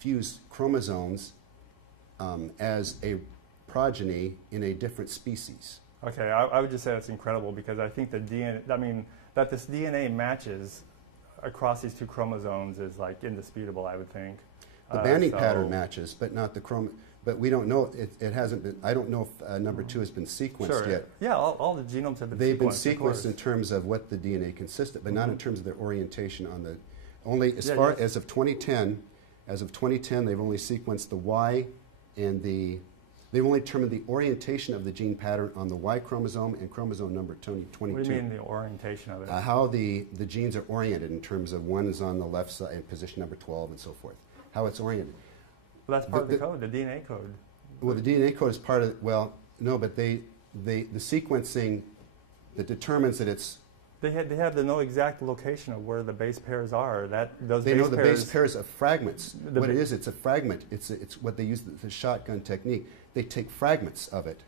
fused chromosomes as a progeny in a different species. Okay, I would just say that's incredible because I think the DNA, that this DNA matches across these 2 chromosomes is like indisputable, I would think. The banding pattern matches, but not the But we don't know. It hasn't been. I don't know if number 2 has been sequenced yet. Yeah, all the genomes have been. They've been sequenced in terms of what the DNA consists of, but not in terms of their orientation on the. Only as of 2010. As of 2010, they've only sequenced the Y and the. They've only determined the orientation of the gene pattern on the Y chromosome and chromosome number 22. What do you mean the orientation of it? How the genes are oriented in terms of one is on the left side in position number 12 and so forth. How it's oriented. Well, that's part of the code, the DNA code. Well, the DNA code is part of. Well, no, but the sequencing that determines that it's. They have to know exact location of where the base pairs are. They know the base pairs of fragments. What it is, it's a fragment. It's what they use the shotgun technique. They take fragments of it,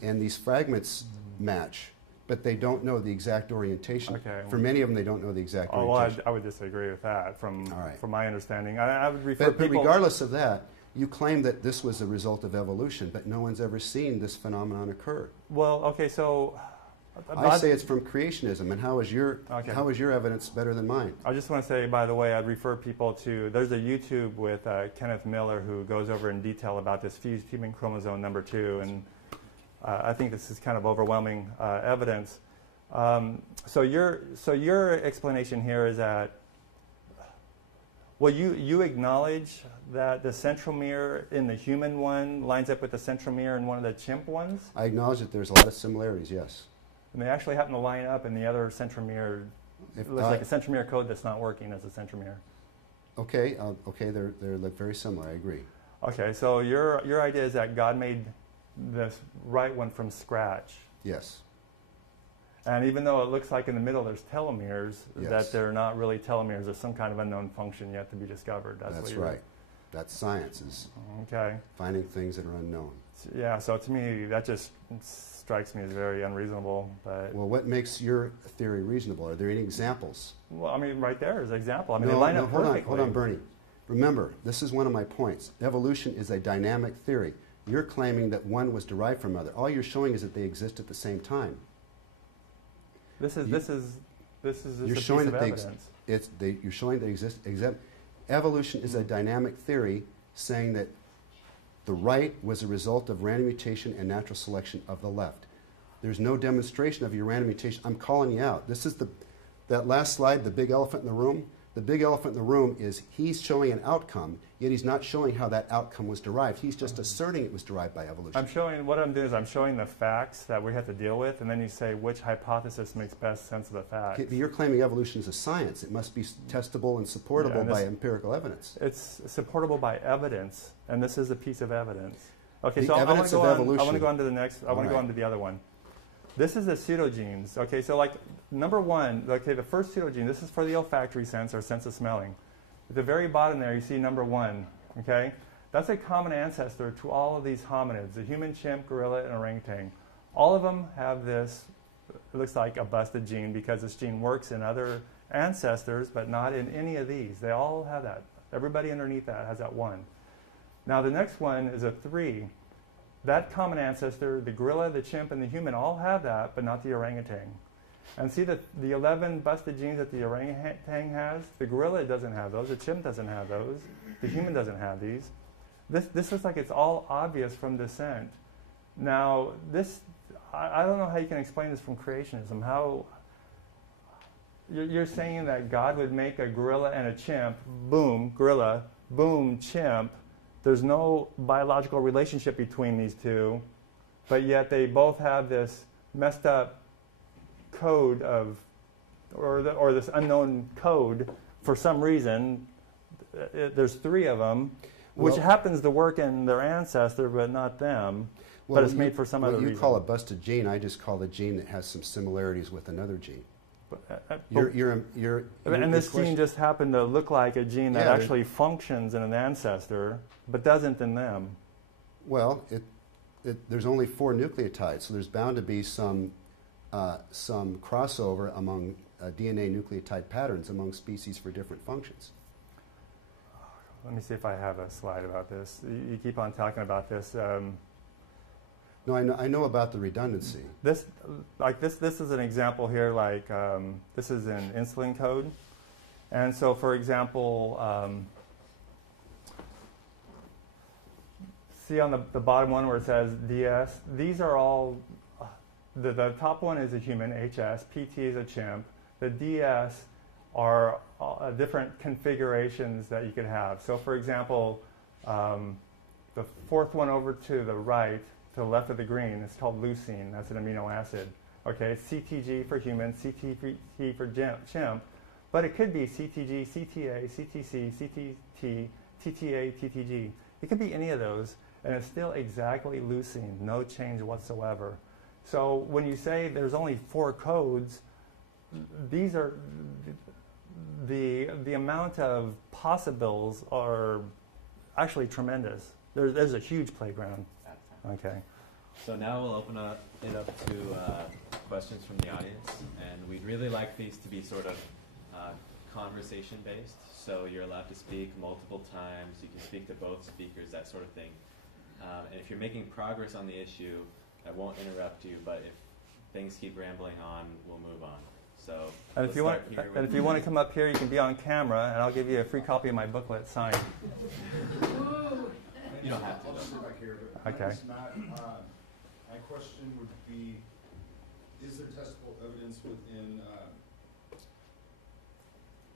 and these fragments match, but they don't know the exact orientation. Okay. For many of them, they don't know the exact orientation. Well, I would disagree with that from my understanding. I would refer people. But regardless of that, you claim that this was a result of evolution, but no one's ever seen this phenomenon occur. Well, okay, so. I say it's from creationism, and how is your evidence better than mine? I just want to say, by the way, I'd refer people to, there's a YouTube with Kenneth Miller who goes over in detail about this fused human chromosome number 2, and I think this is kind of overwhelming evidence. So your explanation here is that, well, you acknowledge that the centromere in the human one lines up with the centromere in one of the chimp ones? I acknowledge that there's a lot of similarities, yes. and they actually happen to line up in the other centromere. It looks like a centromere code that's not working as a centromere. Okay, they look very similar. I agree. Okay, so your idea is that God made this right one from scratch. Yes. And even though it looks like in the middle there's telomeres, Yes. that they're not really telomeres. There's some kind of unknown function yet to be discovered. That's right. That's science, is okay. finding things that are unknown. Yeah, so to me, that just strikes me as very unreasonable. But Well, what makes your theory reasonable? Are there any examples? well, I mean, right there is an example. I mean, No, they line no, up hold perfectly. on, Bernie. Remember, this is one of my points. Evolution is a dynamic theory. You're claiming that one was derived from other. All you're showing is that they exist at the same time. This is just You're a showing piece of that evidence. you're showing they exist. Evolution is a dynamic theory saying that the right was a result of random mutation and natural selection of the left. There's no demonstration of your random mutation. I'm calling you out. This is that last slide, the big elephant in the room. The big elephant in the room is he's showing an outcome, yet he's not showing how that outcome was derived. He's just asserting it was derived by evolution. What I'm doing is I'm showing the facts that we have to deal with, and then you say which hypothesis makes best sense of the facts. Okay, but you're claiming evolution is a science. It must be testable and supportable by empirical evidence. It's supportable by evidence, and this is a piece of evidence. Okay, The so I want evidence to of go on. evolution. I want to go on to the next. I want to go right. on to the other one. This is the pseudogenes. Okay, so like number one, okay, the first pseudogene, this is for the olfactory sense or sense of smelling. At the very bottom there, you see number one, okay? That's a common ancestor to all of these hominids, the human, chimp, gorilla, and orangutan. All of them have this, it looks like a busted gene because this gene works in other ancestors, but not in any of these. They all have that. Everybody underneath that has that one. Now the next one is a 3. That common ancestor, the gorilla, the chimp, and the human all have that, but not the orangutan. And see the 11 busted genes that the orangutan has? The gorilla doesn't have those, the chimp doesn't have those, the human doesn't have these. This looks like it's all obvious from descent. Now, I don't know how you can explain this from creationism. How you're saying that God would make a gorilla and a chimp, boom, gorilla, boom, chimp. There's no biological relationship between these two, but yet they both have this messed up code or this unknown code for some reason. There's 3 of them, which happens to work in their ancestor, but not them. But it's made for some other reason. You call a busted gene. I just call a gene that has some similarities with another gene. And this gene just happened to look like a gene that actually functions in an ancestor, but doesn't in them. Well, there's only 4 nucleotides, so there's bound to be some crossover among DNA nucleotide patterns among species for different functions. Let me see if I have a slide about this. You keep on talking about this. No, I know about the redundancy. This is an example here. Like this is an insulin code, and so for example, see on the bottom one where it says DS. These are all. The top one is a human, HS. PT is a chimp. The DS are different configurations that you could have. So, for example, the 4th one over to the right, to the left of the green, is called leucine. That's an amino acid. Okay, it's CTG for human, CTP for chimp, but it could be CTG, CTA, CTC, CTT, TTA, TTG. It could be any of those, and it's still exactly leucine, no change whatsoever. So when you say there's only 4 codes, these are the amount of possibles are actually tremendous. There's a huge playground. Okay. So now we'll open it up to questions from the audience, and we'd really like these to be sort of conversation based. So you're allowed to speak multiple times. You can speak to both speakers, that sort of thing. And if you're making progress on the issue, I won't interrupt you, but if things keep rambling on, we'll move on. So, and if you want to come up here, you can be on camera, and I'll give you a free copy of my booklet signed. You don't have to. I'll sit back here. Okay. My question would be: is there testable evidence within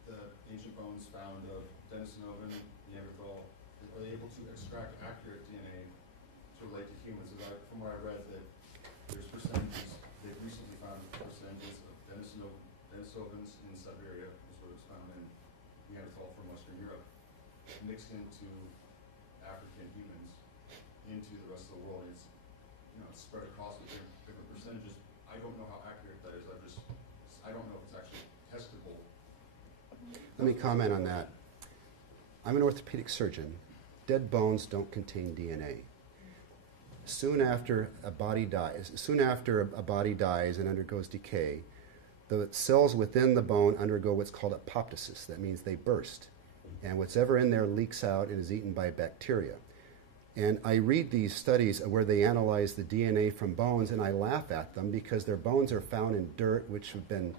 the ancient bones found of Denisovan, Neanderthal? Are they able to extract accurate DNA to relate to humans? From what I read, that there's percentages they've recently found Denisovans in Siberia, is where it's found, and Neanderthal from Western Europe, mixed into African humans, into the rest of the world. It's, it's spread across with different percentages. I don't know how accurate that is. I don't know if it's actually testable. Let me comment on that. I'm an orthopedic surgeon. Dead bones don't contain DNA. Soon after a body dies and undergoes decay, the cells within the bone undergo what's called apoptosis. That means they burst. And what's ever in there leaks out and is eaten by bacteria. And I read these studies where they analyze the DNA from bones, and I laugh at them because their bones are found in dirt which have been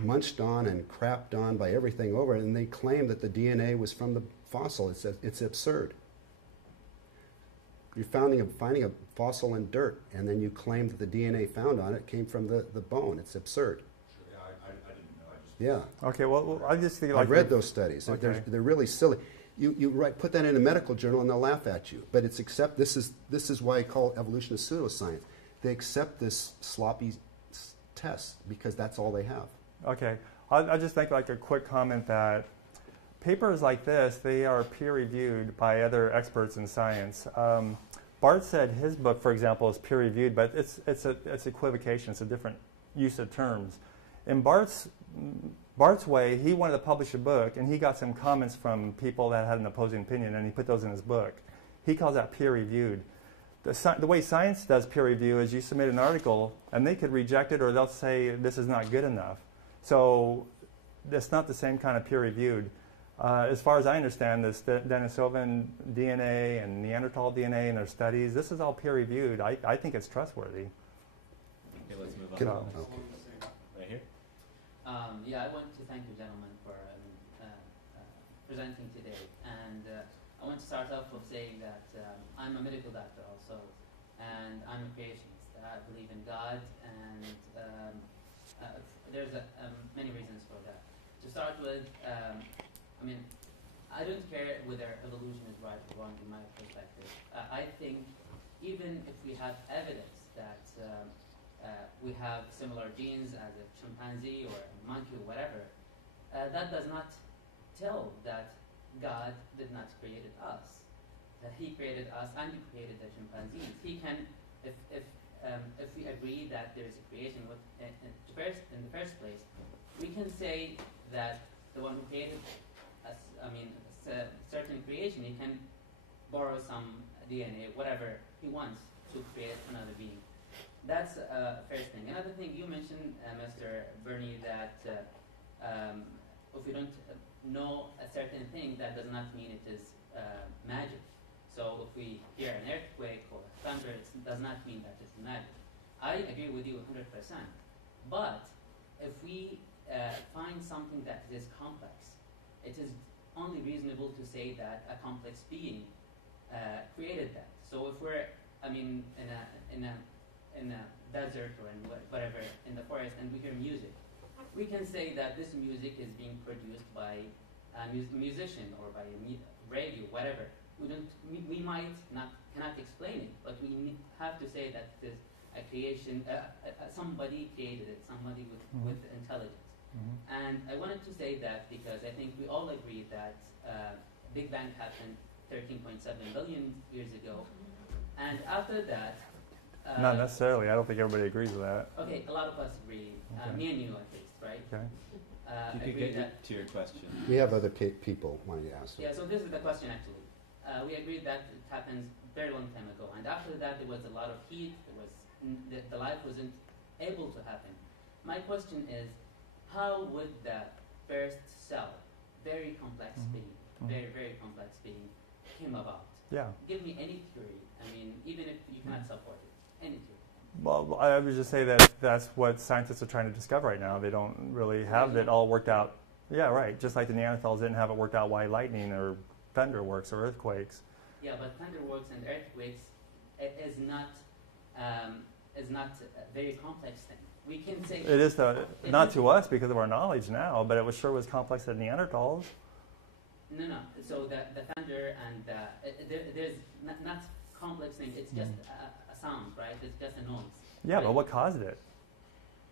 munched on and crapped on by everything over it, and they claim that the DNA was from the fossil. It's absurd. You're finding a fossil in dirt, and then you claim that the DNA found on it came from the bone. It's absurd. Sure, yeah, I didn't know. Yeah. Okay, well, I just think like I've read those studies. Okay. They're really silly. You put that in a medical journal and they'll laugh at you. But it's this is why I call evolution a pseudoscience. They accept this sloppy test because that's all they have. Okay, I just think like a quick comment that papers like this, they are peer-reviewed by other experts in science. Bart said his book, for example, is peer-reviewed, but it's equivocation. It's a different use of terms. In Bart's way, he wanted to publish a book, and he got some comments from people that had an opposing opinion, and he put those in his book. He calls that peer-reviewed. The way science does peer review is you submit an article, and they could reject it, or they'll say this is not good enough. So it's not the same kind of peer-reviewed. As far as I understand, this Denisovan DNA and Neanderthal DNA and their studies, this is all peer-reviewed. I think it's trustworthy. Okay, let's move on. Right here. Yeah, I want to thank you, gentlemen, for presenting today. And I want to start off with saying that I'm a medical doctor also, and I'm a creationist. I believe in God, and there's many reasons for that. To start with, I don't care whether evolution is right or wrong in my perspective. I think even if we have evidence that we have similar genes as a chimpanzee or a monkey or whatever, that does not tell that God did not create us. That He created us and He created the chimpanzees. He can, if we agree that there is a creation in the first place, we can say that the one who created us, a certain creation, he can borrow some DNA, whatever he wants, to create another being. That's first thing. Another thing you mentioned, Mr. Bernie, that if we don't know a certain thing, that does not mean it is magic. So if we hear an earthquake or thunder, it does not mean that it's magic. I agree with you 100%. But if we find something that is complex, it is only reasonable to say that a complex being created that. So if we're, in a desert or in whatever, in the forest, and we hear music, we can say that this music is being produced by a musician or by a radio, whatever. We might cannot explain it, but we have to say that it is a creation. Somebody created it. Somebody with intelligence. And I wanted to say that because I think we all agree that Big Bang happened 13.7 billion years ago, and after that. Not necessarily. I don't think everybody agrees with that. Okay, a lot of us agree. Okay. Me and you, at least, right? Okay. You could get to your question. We have other people wanting to ask. Yeah, so this is the question actually. We agreed that it happened very long time ago, and after that there was a lot of heat. There was the life wasn't able to happen. My question is, how would the first cell, very complex being, very very complex being, came about? Yeah. Give me any theory. Even if you cannot support it, any theory. Well, I would just say that that's what scientists are trying to discover right now. They don't really have it all worked out. Yeah, right. Just like the Neanderthals didn't have it worked out why lightning or thunder works or earthquakes. Yeah, but thunder works and earthquakes is not a very complex thing. We can say it is not to us because of our knowledge now, but it sure was complex to Neanderthals. No. So the thunder and there's not complex thing. It's just a sound, right? It's just a noise. Yeah, right? but what caused it?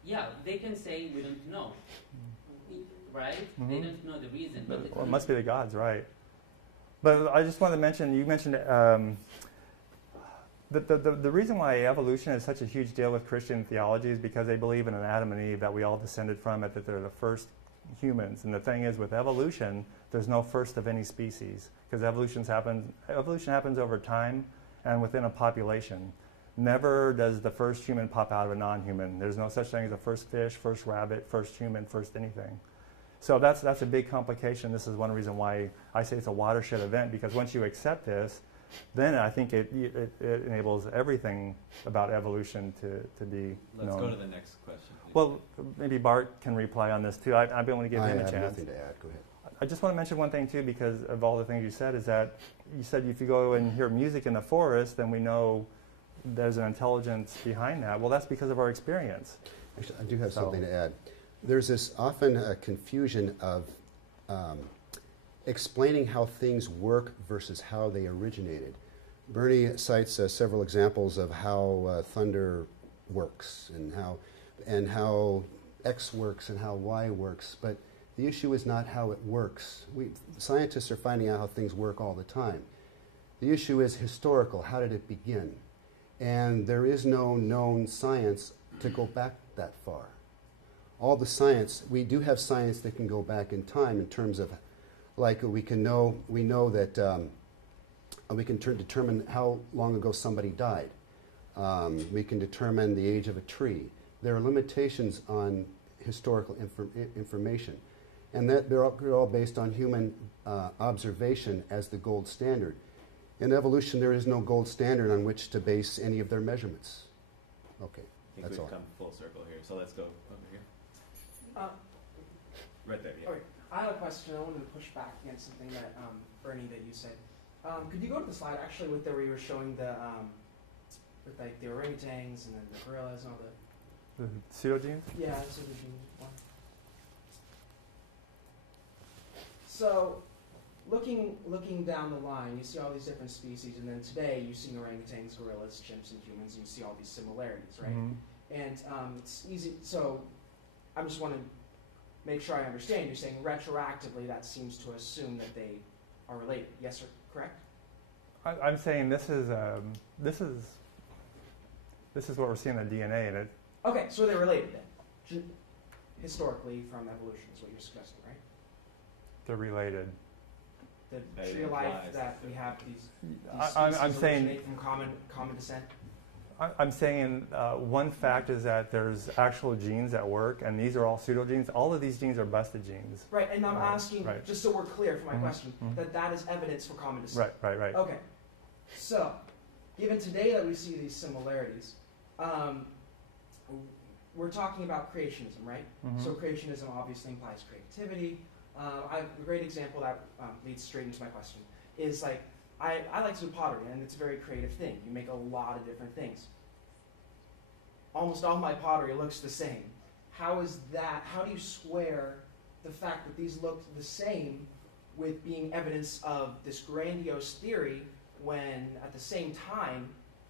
yeah, they can say we don't know, right? They don't know the reason. But Well, it must be the gods, right? But I just wanted to mention, you mentioned the reason why evolution is such a huge deal with Christian theology is because they believe in an Adam and Eve that we all descended from, it, that they're the first humans. And the thing is, with evolution, there's no first of any species, because evolution happens over time and within a population. Never does the first human pop out of a non-human. There's no such thing as a first fish, first rabbit, first human, first anything. So that's a big complication. This is one reason why I say it's a watershed event, because once you accept this, then I think it enables everything about evolution to be Let's known. go to the next question, please. Well, maybe Bart can reply on this too. I've been able to give him a I have chance. nothing to add. Go ahead. I just want to mention one thing too, because of all the things you said, is that you said if you go and hear music in the forest, then we know there's an intelligence behind that. Well, that's because of our experience. Actually, I do have something to add. There's this often a confusion of explaining how things work versus how they originated. Bernie cites several examples of how thunder works and how X works and how Y works, but the issue is not how it works. Scientists are finding out how things work all the time. The issue is historical. How did it begin? And there is no known science to go back that far. All the science, we do have science that can go back in time in terms of, like we know that we can determine how long ago somebody died. We can determine the age of a tree. There are limitations on historical information, and that they're all based on human observation as the gold standard. In evolution, there is no gold standard on which to base any of their measurements. Okay, I think that's we've all. come full circle here, so let's go over here. Right there, yeah. Okay, I have a question. I wanted to push back against something that Bernie, that you said. Could you go to the slide actually with where you were showing the with like the orangutans and then the gorillas and all the Pseudogenes? yeah, so the genes one. So looking down the line, you see all these different species, and then today you see orangutans, gorillas, chimps, and humans, and you see all these similarities, right? Mm-hmm. And it's easy. So I just want to make sure I understand. You're saying retroactively that seems to assume that they are related. Yes, sir. Correct? I'm saying this is what we're seeing in the DNA, and it. Okay, so they're related then, historically from evolution is what you're suggesting, right? They're related. The That tree of life implies that we have these I'm species saying- originate from common descent. I'm saying one fact is that there's actual genes that work, and these are all pseudogenes. All of these genes are busted genes. Right, and I'm Right, asking, right. just so we're clear for my Mhm, question, mhm. that is evidence for common descent. Right. Okay, so given today that we see these similarities, we're talking about creationism, right? Mhm. So creationism obviously implies creativity. I have a great example that leads straight into my question is like I like to do pottery, and it's a very creative thing. You make a lot of different things. Almost all my pottery looks the same. How is that? How do you square the fact that these look the same with being evidence of this grandiose theory when at the same time,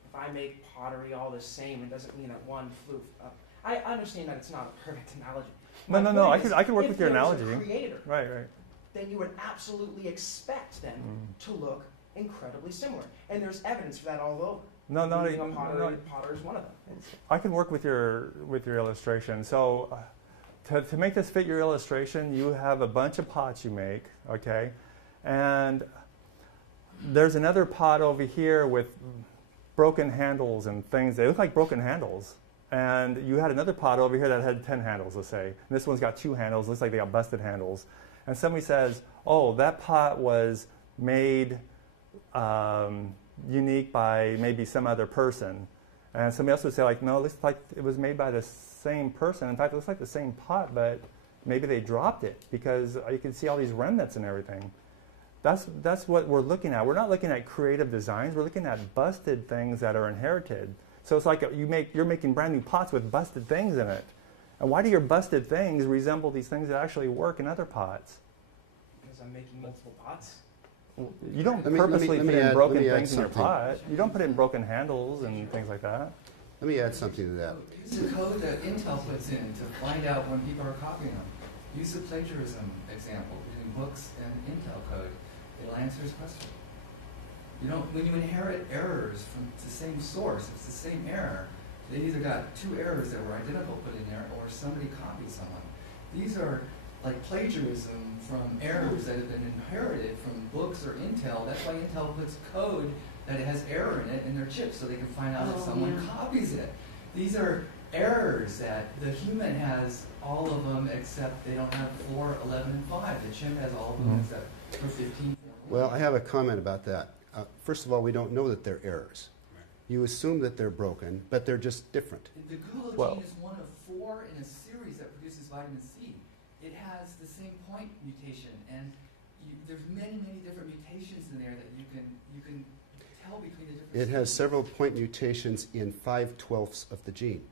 if I make pottery all the same, it doesn't mean that one flew up. I understand that it's not a perfect analogy. No. My point I could work is, with your if there was analogy. a creator, Right. then you would absolutely expect them Mm. to look incredibly similar. And there's evidence for that all over. No. Being a potter is one of them. I can work with your illustration. So, to make this fit your illustration, you have a bunch of pots you make, okay, and there's another pot over here with broken handles and things. They look like broken handles. And you had another pot over here that had 10 handles, let's say. And this one's got 2 handles. Looks like they got busted handles. And somebody says, "Oh, that pot was made unique by maybe some other person." And somebody else would say, like, "No, it looks like it was made by the same person. In fact, it looks like the same pot, but maybe they dropped it because you can see all these remnants and everything." That's what we're looking at. We're not looking at creative designs. We're looking at busted things that are inherited. So it's like you're making brand new pots with busted things in it. And why do your busted things resemble these things that actually work in other pots? Because I'm making multiple pots. You don't Let me purposely add put in broken something. things in your pot. You don't put in broken handles and things like that. Let me add something to that. Use the code that Intel puts in to find out when people are copying them. Use the plagiarism example in books and Intel code. It'll answer his question. You don't, when you inherit errors from the same source, it's the same error. They either got two errors that were identical put in there, or somebody copied someone. These are like plagiarism from errors that have been inherited from books or Intel. That's why Intel puts code that it has error in it in their chips, so they can find out if someone copies it. These are errors that the human has all of them, except they don't have 4, 11, and 5. The chimp has all of them except for 15. Well, I have a comment about that. First of all, we don't know that they're errors. You assume that they're broken, but they're just different. The gulo gene is one of 4 in a series that produces vitamin C. It has the same point mutation, and there's many, many different mutations in there that you can tell between the different. It has several point mutations in 5/12 of the gene.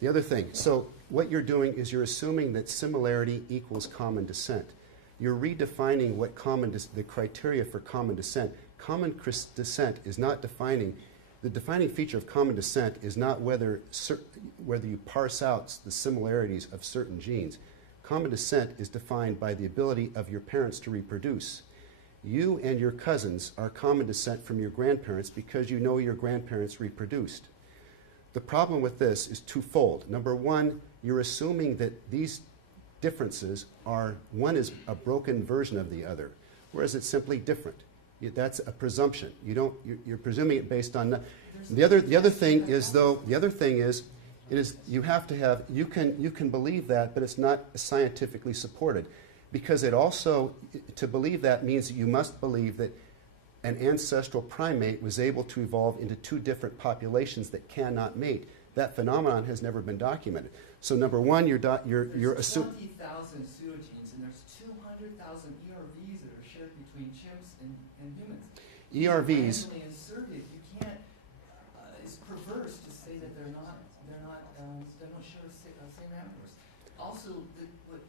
The other thing, so what you're doing is you're assuming that similarity equals common descent. You're redefining what the criteria for common descent. Common descent is not defining, the defining feature of common descent is not whether you parse out the similarities of certain genes. Common descent is defined by the ability of your parents to reproduce. You and your cousins are common descent from your grandparents because you know your grandparents reproduced. The problem with this is twofold. Number one, you're assuming that these differences are, one is a broken version of the other, whereas it's simply different. That's a presumption. You're presuming it based on. The other thing is you have to have, you can believe that, but it's not scientifically supported, because it also, to believe that means that you must believe that an ancestral primate was able to evolve into 2 different populations that cannot mate. That phenomenon has never been documented. So number one, you're assuming. 20,000 pseudogenes, and there's 200,000 ERVs that are shared between chimps and humans. ERVs. Randomly inserted, you can't. It's perverse to say that they don't share the same animals. Also, what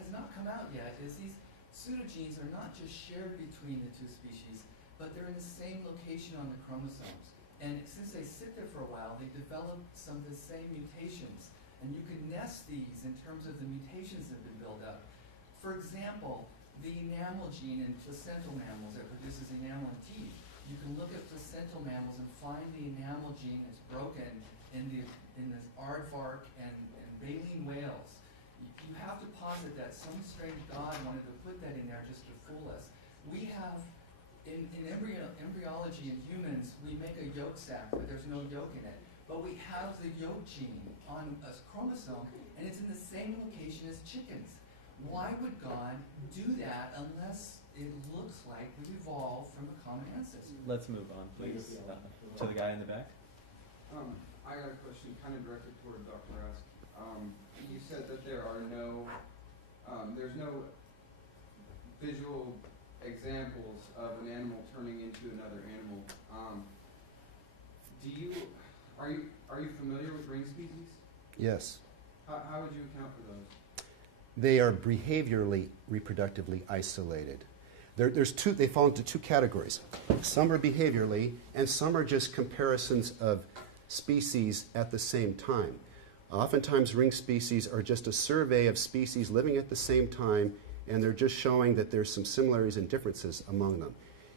has not come out yet is these pseudogenes are not just shared between the 2 species, but they're in the same location on the chromosomes. And since they sit there for a while, they develop some of the same mutations. And you can nest these in terms of the mutations that have been built up. For example, the enamel gene in placental mammals that produces enamel in teeth. You can look at placental mammals and find the enamel gene that's broken in the aardvark and baleen whales. You have to posit that some strange god wanted to put that in there just to fool us. We have, in embryology in humans, we make a yolk sac, but there's no yolk in it. But we have the yolk gene on a chromosome, and it's in the same location as chickens. Why would God do that unless it looks like we evolved from a common ancestor? Let's move on, please, to the guy in the back. I got a question kind of directed toward Dr. Rask. You said that there's no visual examples of an animal turning into another animal. Are you familiar with ring species? Yes. How would you account for those? They are behaviorally, reproductively isolated. They fall into 2 categories. Some are behaviorally, and some are just comparisons of species at the same time. Oftentimes, ring species are just a survey of species living at the same time, and they're just showing that there's some similarities and differences among them.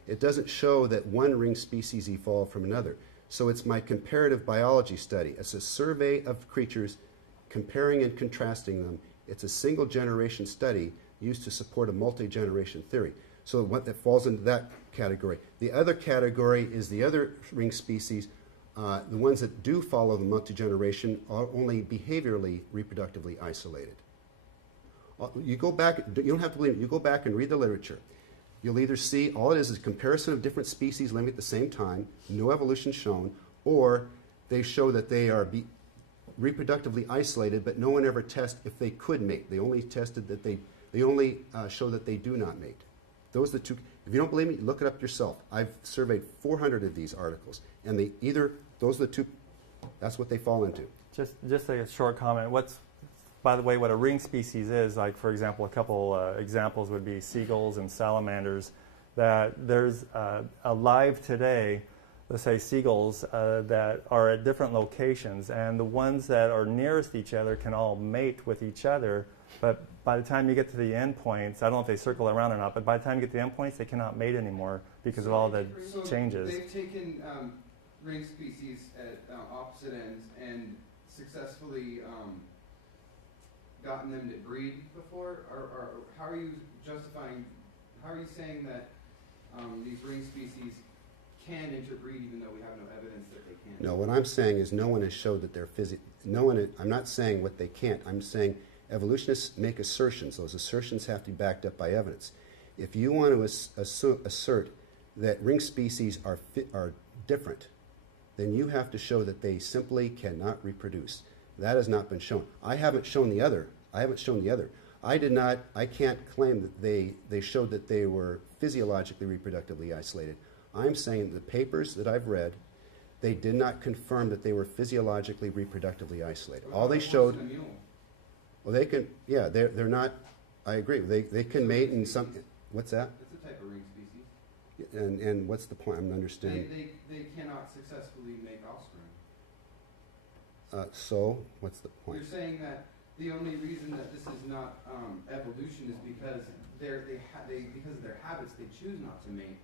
It doesn't show that one ring species evolved from another. So it's my comparative biology study. It's a survey of creatures, comparing and contrasting them. It's a single generation study used to support a multi-generation theory. So what that falls into that category. The other category is the other ring species. The ones that do follow the multi-generation are only behaviorally, reproductively isolated. You go back, you don't have to believe it, you go back and read the literature. You'll either see all it is a comparison of different species living at the same time, no evolution shown, or they show that they are reproductively isolated, but no one ever tests if they could mate. They only tested that they only show that they do not mate. Those are the 2. If you don't believe me, look it up yourself. I've surveyed 400 of these articles, and those are the 2. That's what they fall into. Just a short comment. By the way, what a ring species is, like for example, a couple examples would be seagulls and salamanders, that there's alive today let's say, seagulls that are at different locations, and the ones that are nearest each other can all mate with each other, but by the time you get to the endpoints, I don't know if they circle around or not, but by the time you get to the endpoints, they cannot mate anymore because of all the changes. They've taken ring species at opposite ends and successfully gotten them to breed before? Or how are you justifying, how are you saying that these ring species can interbreed even though we have no evidence that they can? No, what I'm saying is no one has showed that they're I'm not saying what they can't. I'm saying evolutionists make assertions. Those assertions have to be backed up by evidence. If you want to assert that ring species are different, then you have to show that they simply cannot reproduce. That has not been shown. I haven't shown the other. I can't claim that they showed that they were physiologically reproductively isolated. I'm saying the papers that I've read, they did not confirm that they were physiologically reproductively isolated. All they showed, well, they can, yeah, they're not, I agree. They can mate in some, what's that? It's a type of ring species. And what's the point? I'm not understanding. They cannot successfully make offspring. So, what's the point? You're saying that the only reason that this is not evolution is because because of their habits they choose not to mate,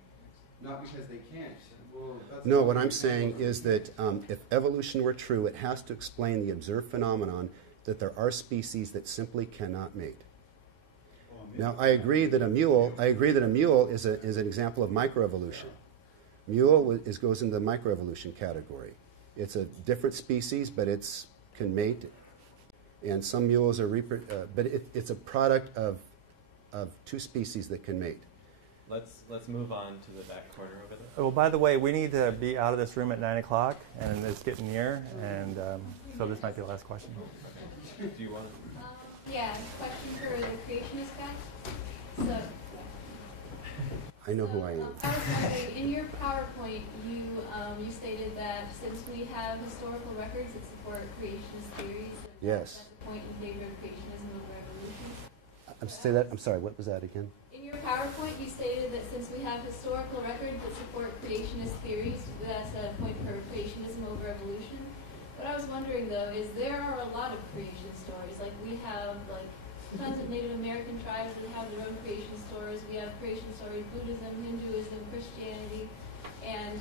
not because they can't. Well, no, what I'm saying is that if evolution were true, it has to explain the observed phenomenon that there are species that simply cannot mate. Now, I agree that a mule is an example of macroevolution. Mule goes into the macroevolution category. It's a different species, but it can mate. And some mules are, but it's a product of two species that can mate. Let's move on to the back corner over there. Well, by the way, we need to be out of this room at 9 o'clock, and it's getting near, and so this might be the last question. Do you want to? Yeah, question for the creationist guy. So, I know who I am. I was wondering, in your PowerPoint, you stated that since we have historical records that support creationist theories, Yes. that's a point in favor of creationism over evolution. I'm sorry, what was that again? In your PowerPoint, you stated that since we have historical records that support creationist theories, that's a point for creationism over evolution. What I was wondering, though, is there are a lot of creation stories. Like, we have, tons of Native American tribes that have their own creation stories. We have creation stories, Buddhism, Hinduism, Christianity. And,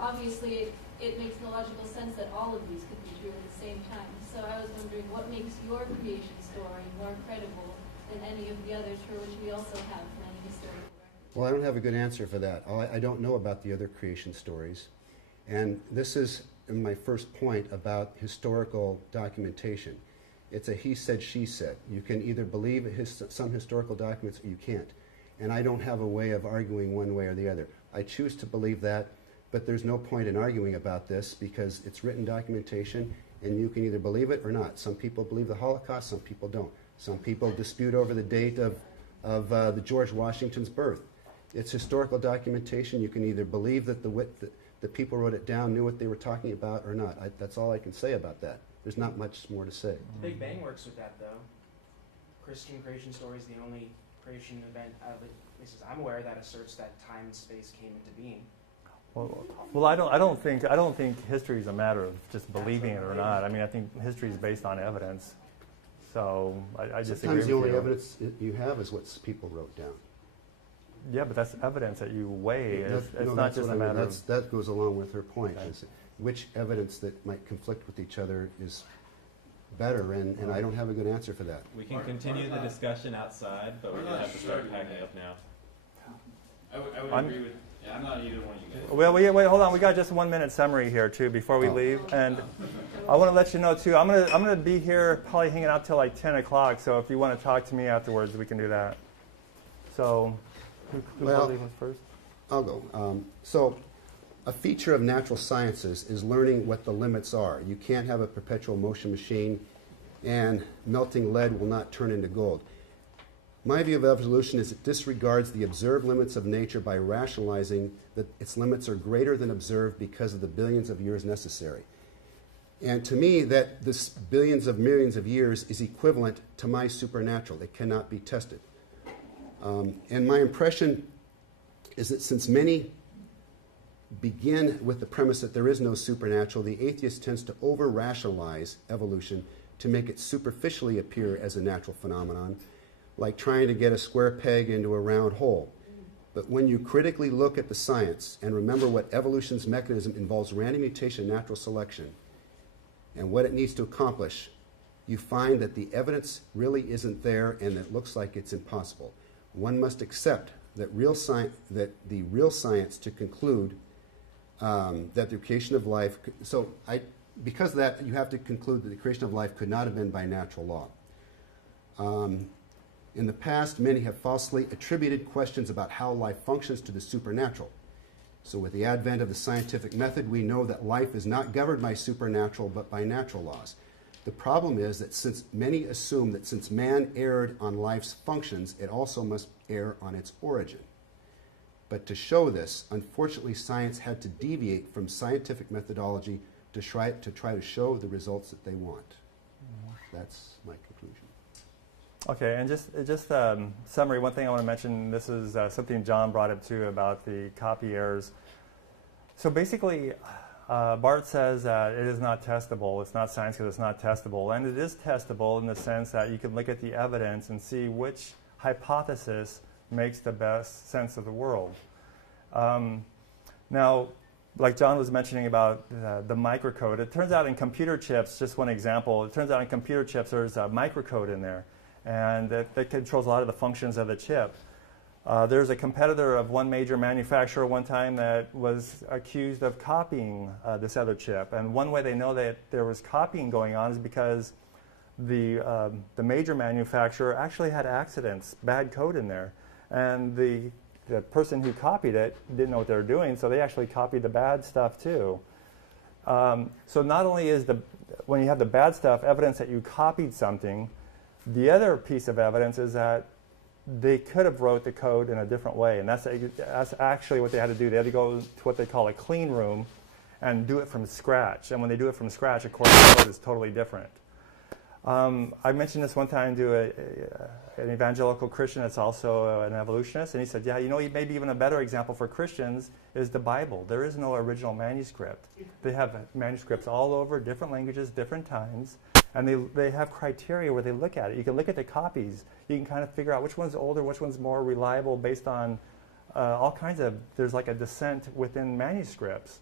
obviously it makes no logical sense that all of these could be true at the same time. So I was wondering, what makes your creation story more credible than any of the others for which we also have many historical records? Well, I don't have a good answer for that. I don't know about the other creation stories. And this is my first point about historical documentation. It's a he said, she said. You can either believe some historical documents or you can't. And I don't have a way of arguing one way or the other. I choose to believe that, but there's no point in arguing about this because it's written documentation and you can either believe it or not. Some people believe the Holocaust, some people don't. Some people dispute over the date of the George Washington's birth. It's historical documentation. You can either believe that the people wrote it down, knew what they were talking about or not. That's all I can say about that. There's not much more to say. The Big Bang works with that, though. Christian creation story is the only creation event, at least as I'm aware, that asserts that time and space came into being. Well, I don't think history is a matter of just believing it or not. I mean, I think history is based on evidence. So I just sometimes the only evidence you have is what people wrote down. Yeah, but that's evidence that you weigh. It's not just a matter of... That goes along with her point. Okay. Is which evidence that might conflict with each other is better, and I don't have a good answer for that. We can continue the discussion outside, but we have to start packing up now. I would agree with... Yeah, I'm not either one of you guys. Well, wait, hold on. We got just a 1 minute summary here, too, before we leave. And I want to let you know, too, I'm gonna be here probably hanging out till like 10 o'clock, so if you want to talk to me afterwards, we can do that. So... Who was first? I'll go. So, a feature of natural sciences is learning what the limits are. You can't have a perpetual motion machine, and melting lead will not turn into gold. My view of evolution is it disregards the observed limits of nature by rationalizing that its limits are greater than observed because of the billions of years necessary. And to me, that this billions of millions of years is equivalent to my supernatural. It cannot be tested. And my impression is that since many begin with the premise that there is no supernatural, the atheist tends to over-rationalize evolution to make it superficially appear as a natural phenomenon, like trying to get a square peg into a round hole. But when you critically look at the science and remember what evolution's mechanism involves random mutation, natural selection, and what it needs to accomplish, you find that the evidence really isn't there and it looks like it's impossible. One must accept that the real science to conclude that the creation of life, because of that, you have to conclude that the creation of life could not have been by natural law. In the past, many have falsely attributed questions about how life functions to the supernatural. So with the advent of the scientific method, we know that life is not governed by supernatural but by natural laws. The problem is that since many assume that since man erred on life's functions, it also must err on its origin. But to show this, unfortunately, science had to deviate from scientific methodology to try to show the results that they want. That's my conclusion. Okay, and just summary, one thing I want to mention, this is something John brought up too about the copy errors. So basically, Bart says that it is not testable. It's not science because it's not testable. And it is testable in the sense that you can look at the evidence and see which hypothesis makes the best sense of the world. Now, like John was mentioning about the microcode, it turns out in computer chips, just one example, it turns out in computer chips there's a microcode in there. And that controls a lot of the functions of the chip. There's a competitor of one major manufacturer one time that was accused of copying this other chip. And one way they know that there was copying going on is because the major manufacturer actually had accidents, bad code in there. And the person who copied it didn't know what they were doing, so they actually copied the bad stuff too. So not only is when you have the bad stuff evidence that you copied something, the other piece of evidence is that they could have wrote the code in a different way, and that's actually what they had to do. They had to go to what they call a clean room and do it from scratch. And when they do it from scratch, of course, the code is totally different. I mentioned this one time to an evangelical Christian that's also an evolutionist, and he said, yeah, you know, maybe even a better example for Christians is the Bible. There is no original manuscript. They have manuscripts all over, different languages, different times. And they have criteria where they look at it. You can look at the copies. You can kind of figure out which one's older, which one's more reliable based on all kinds of, there's like a descent within manuscripts.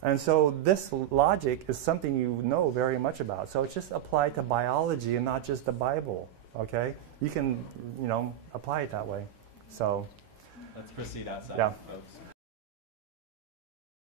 And so this logic is something you know very much about. So it's just applied to biology and not just the Bible, okay? You can, apply it that way. So let's proceed outside, yeah. folks.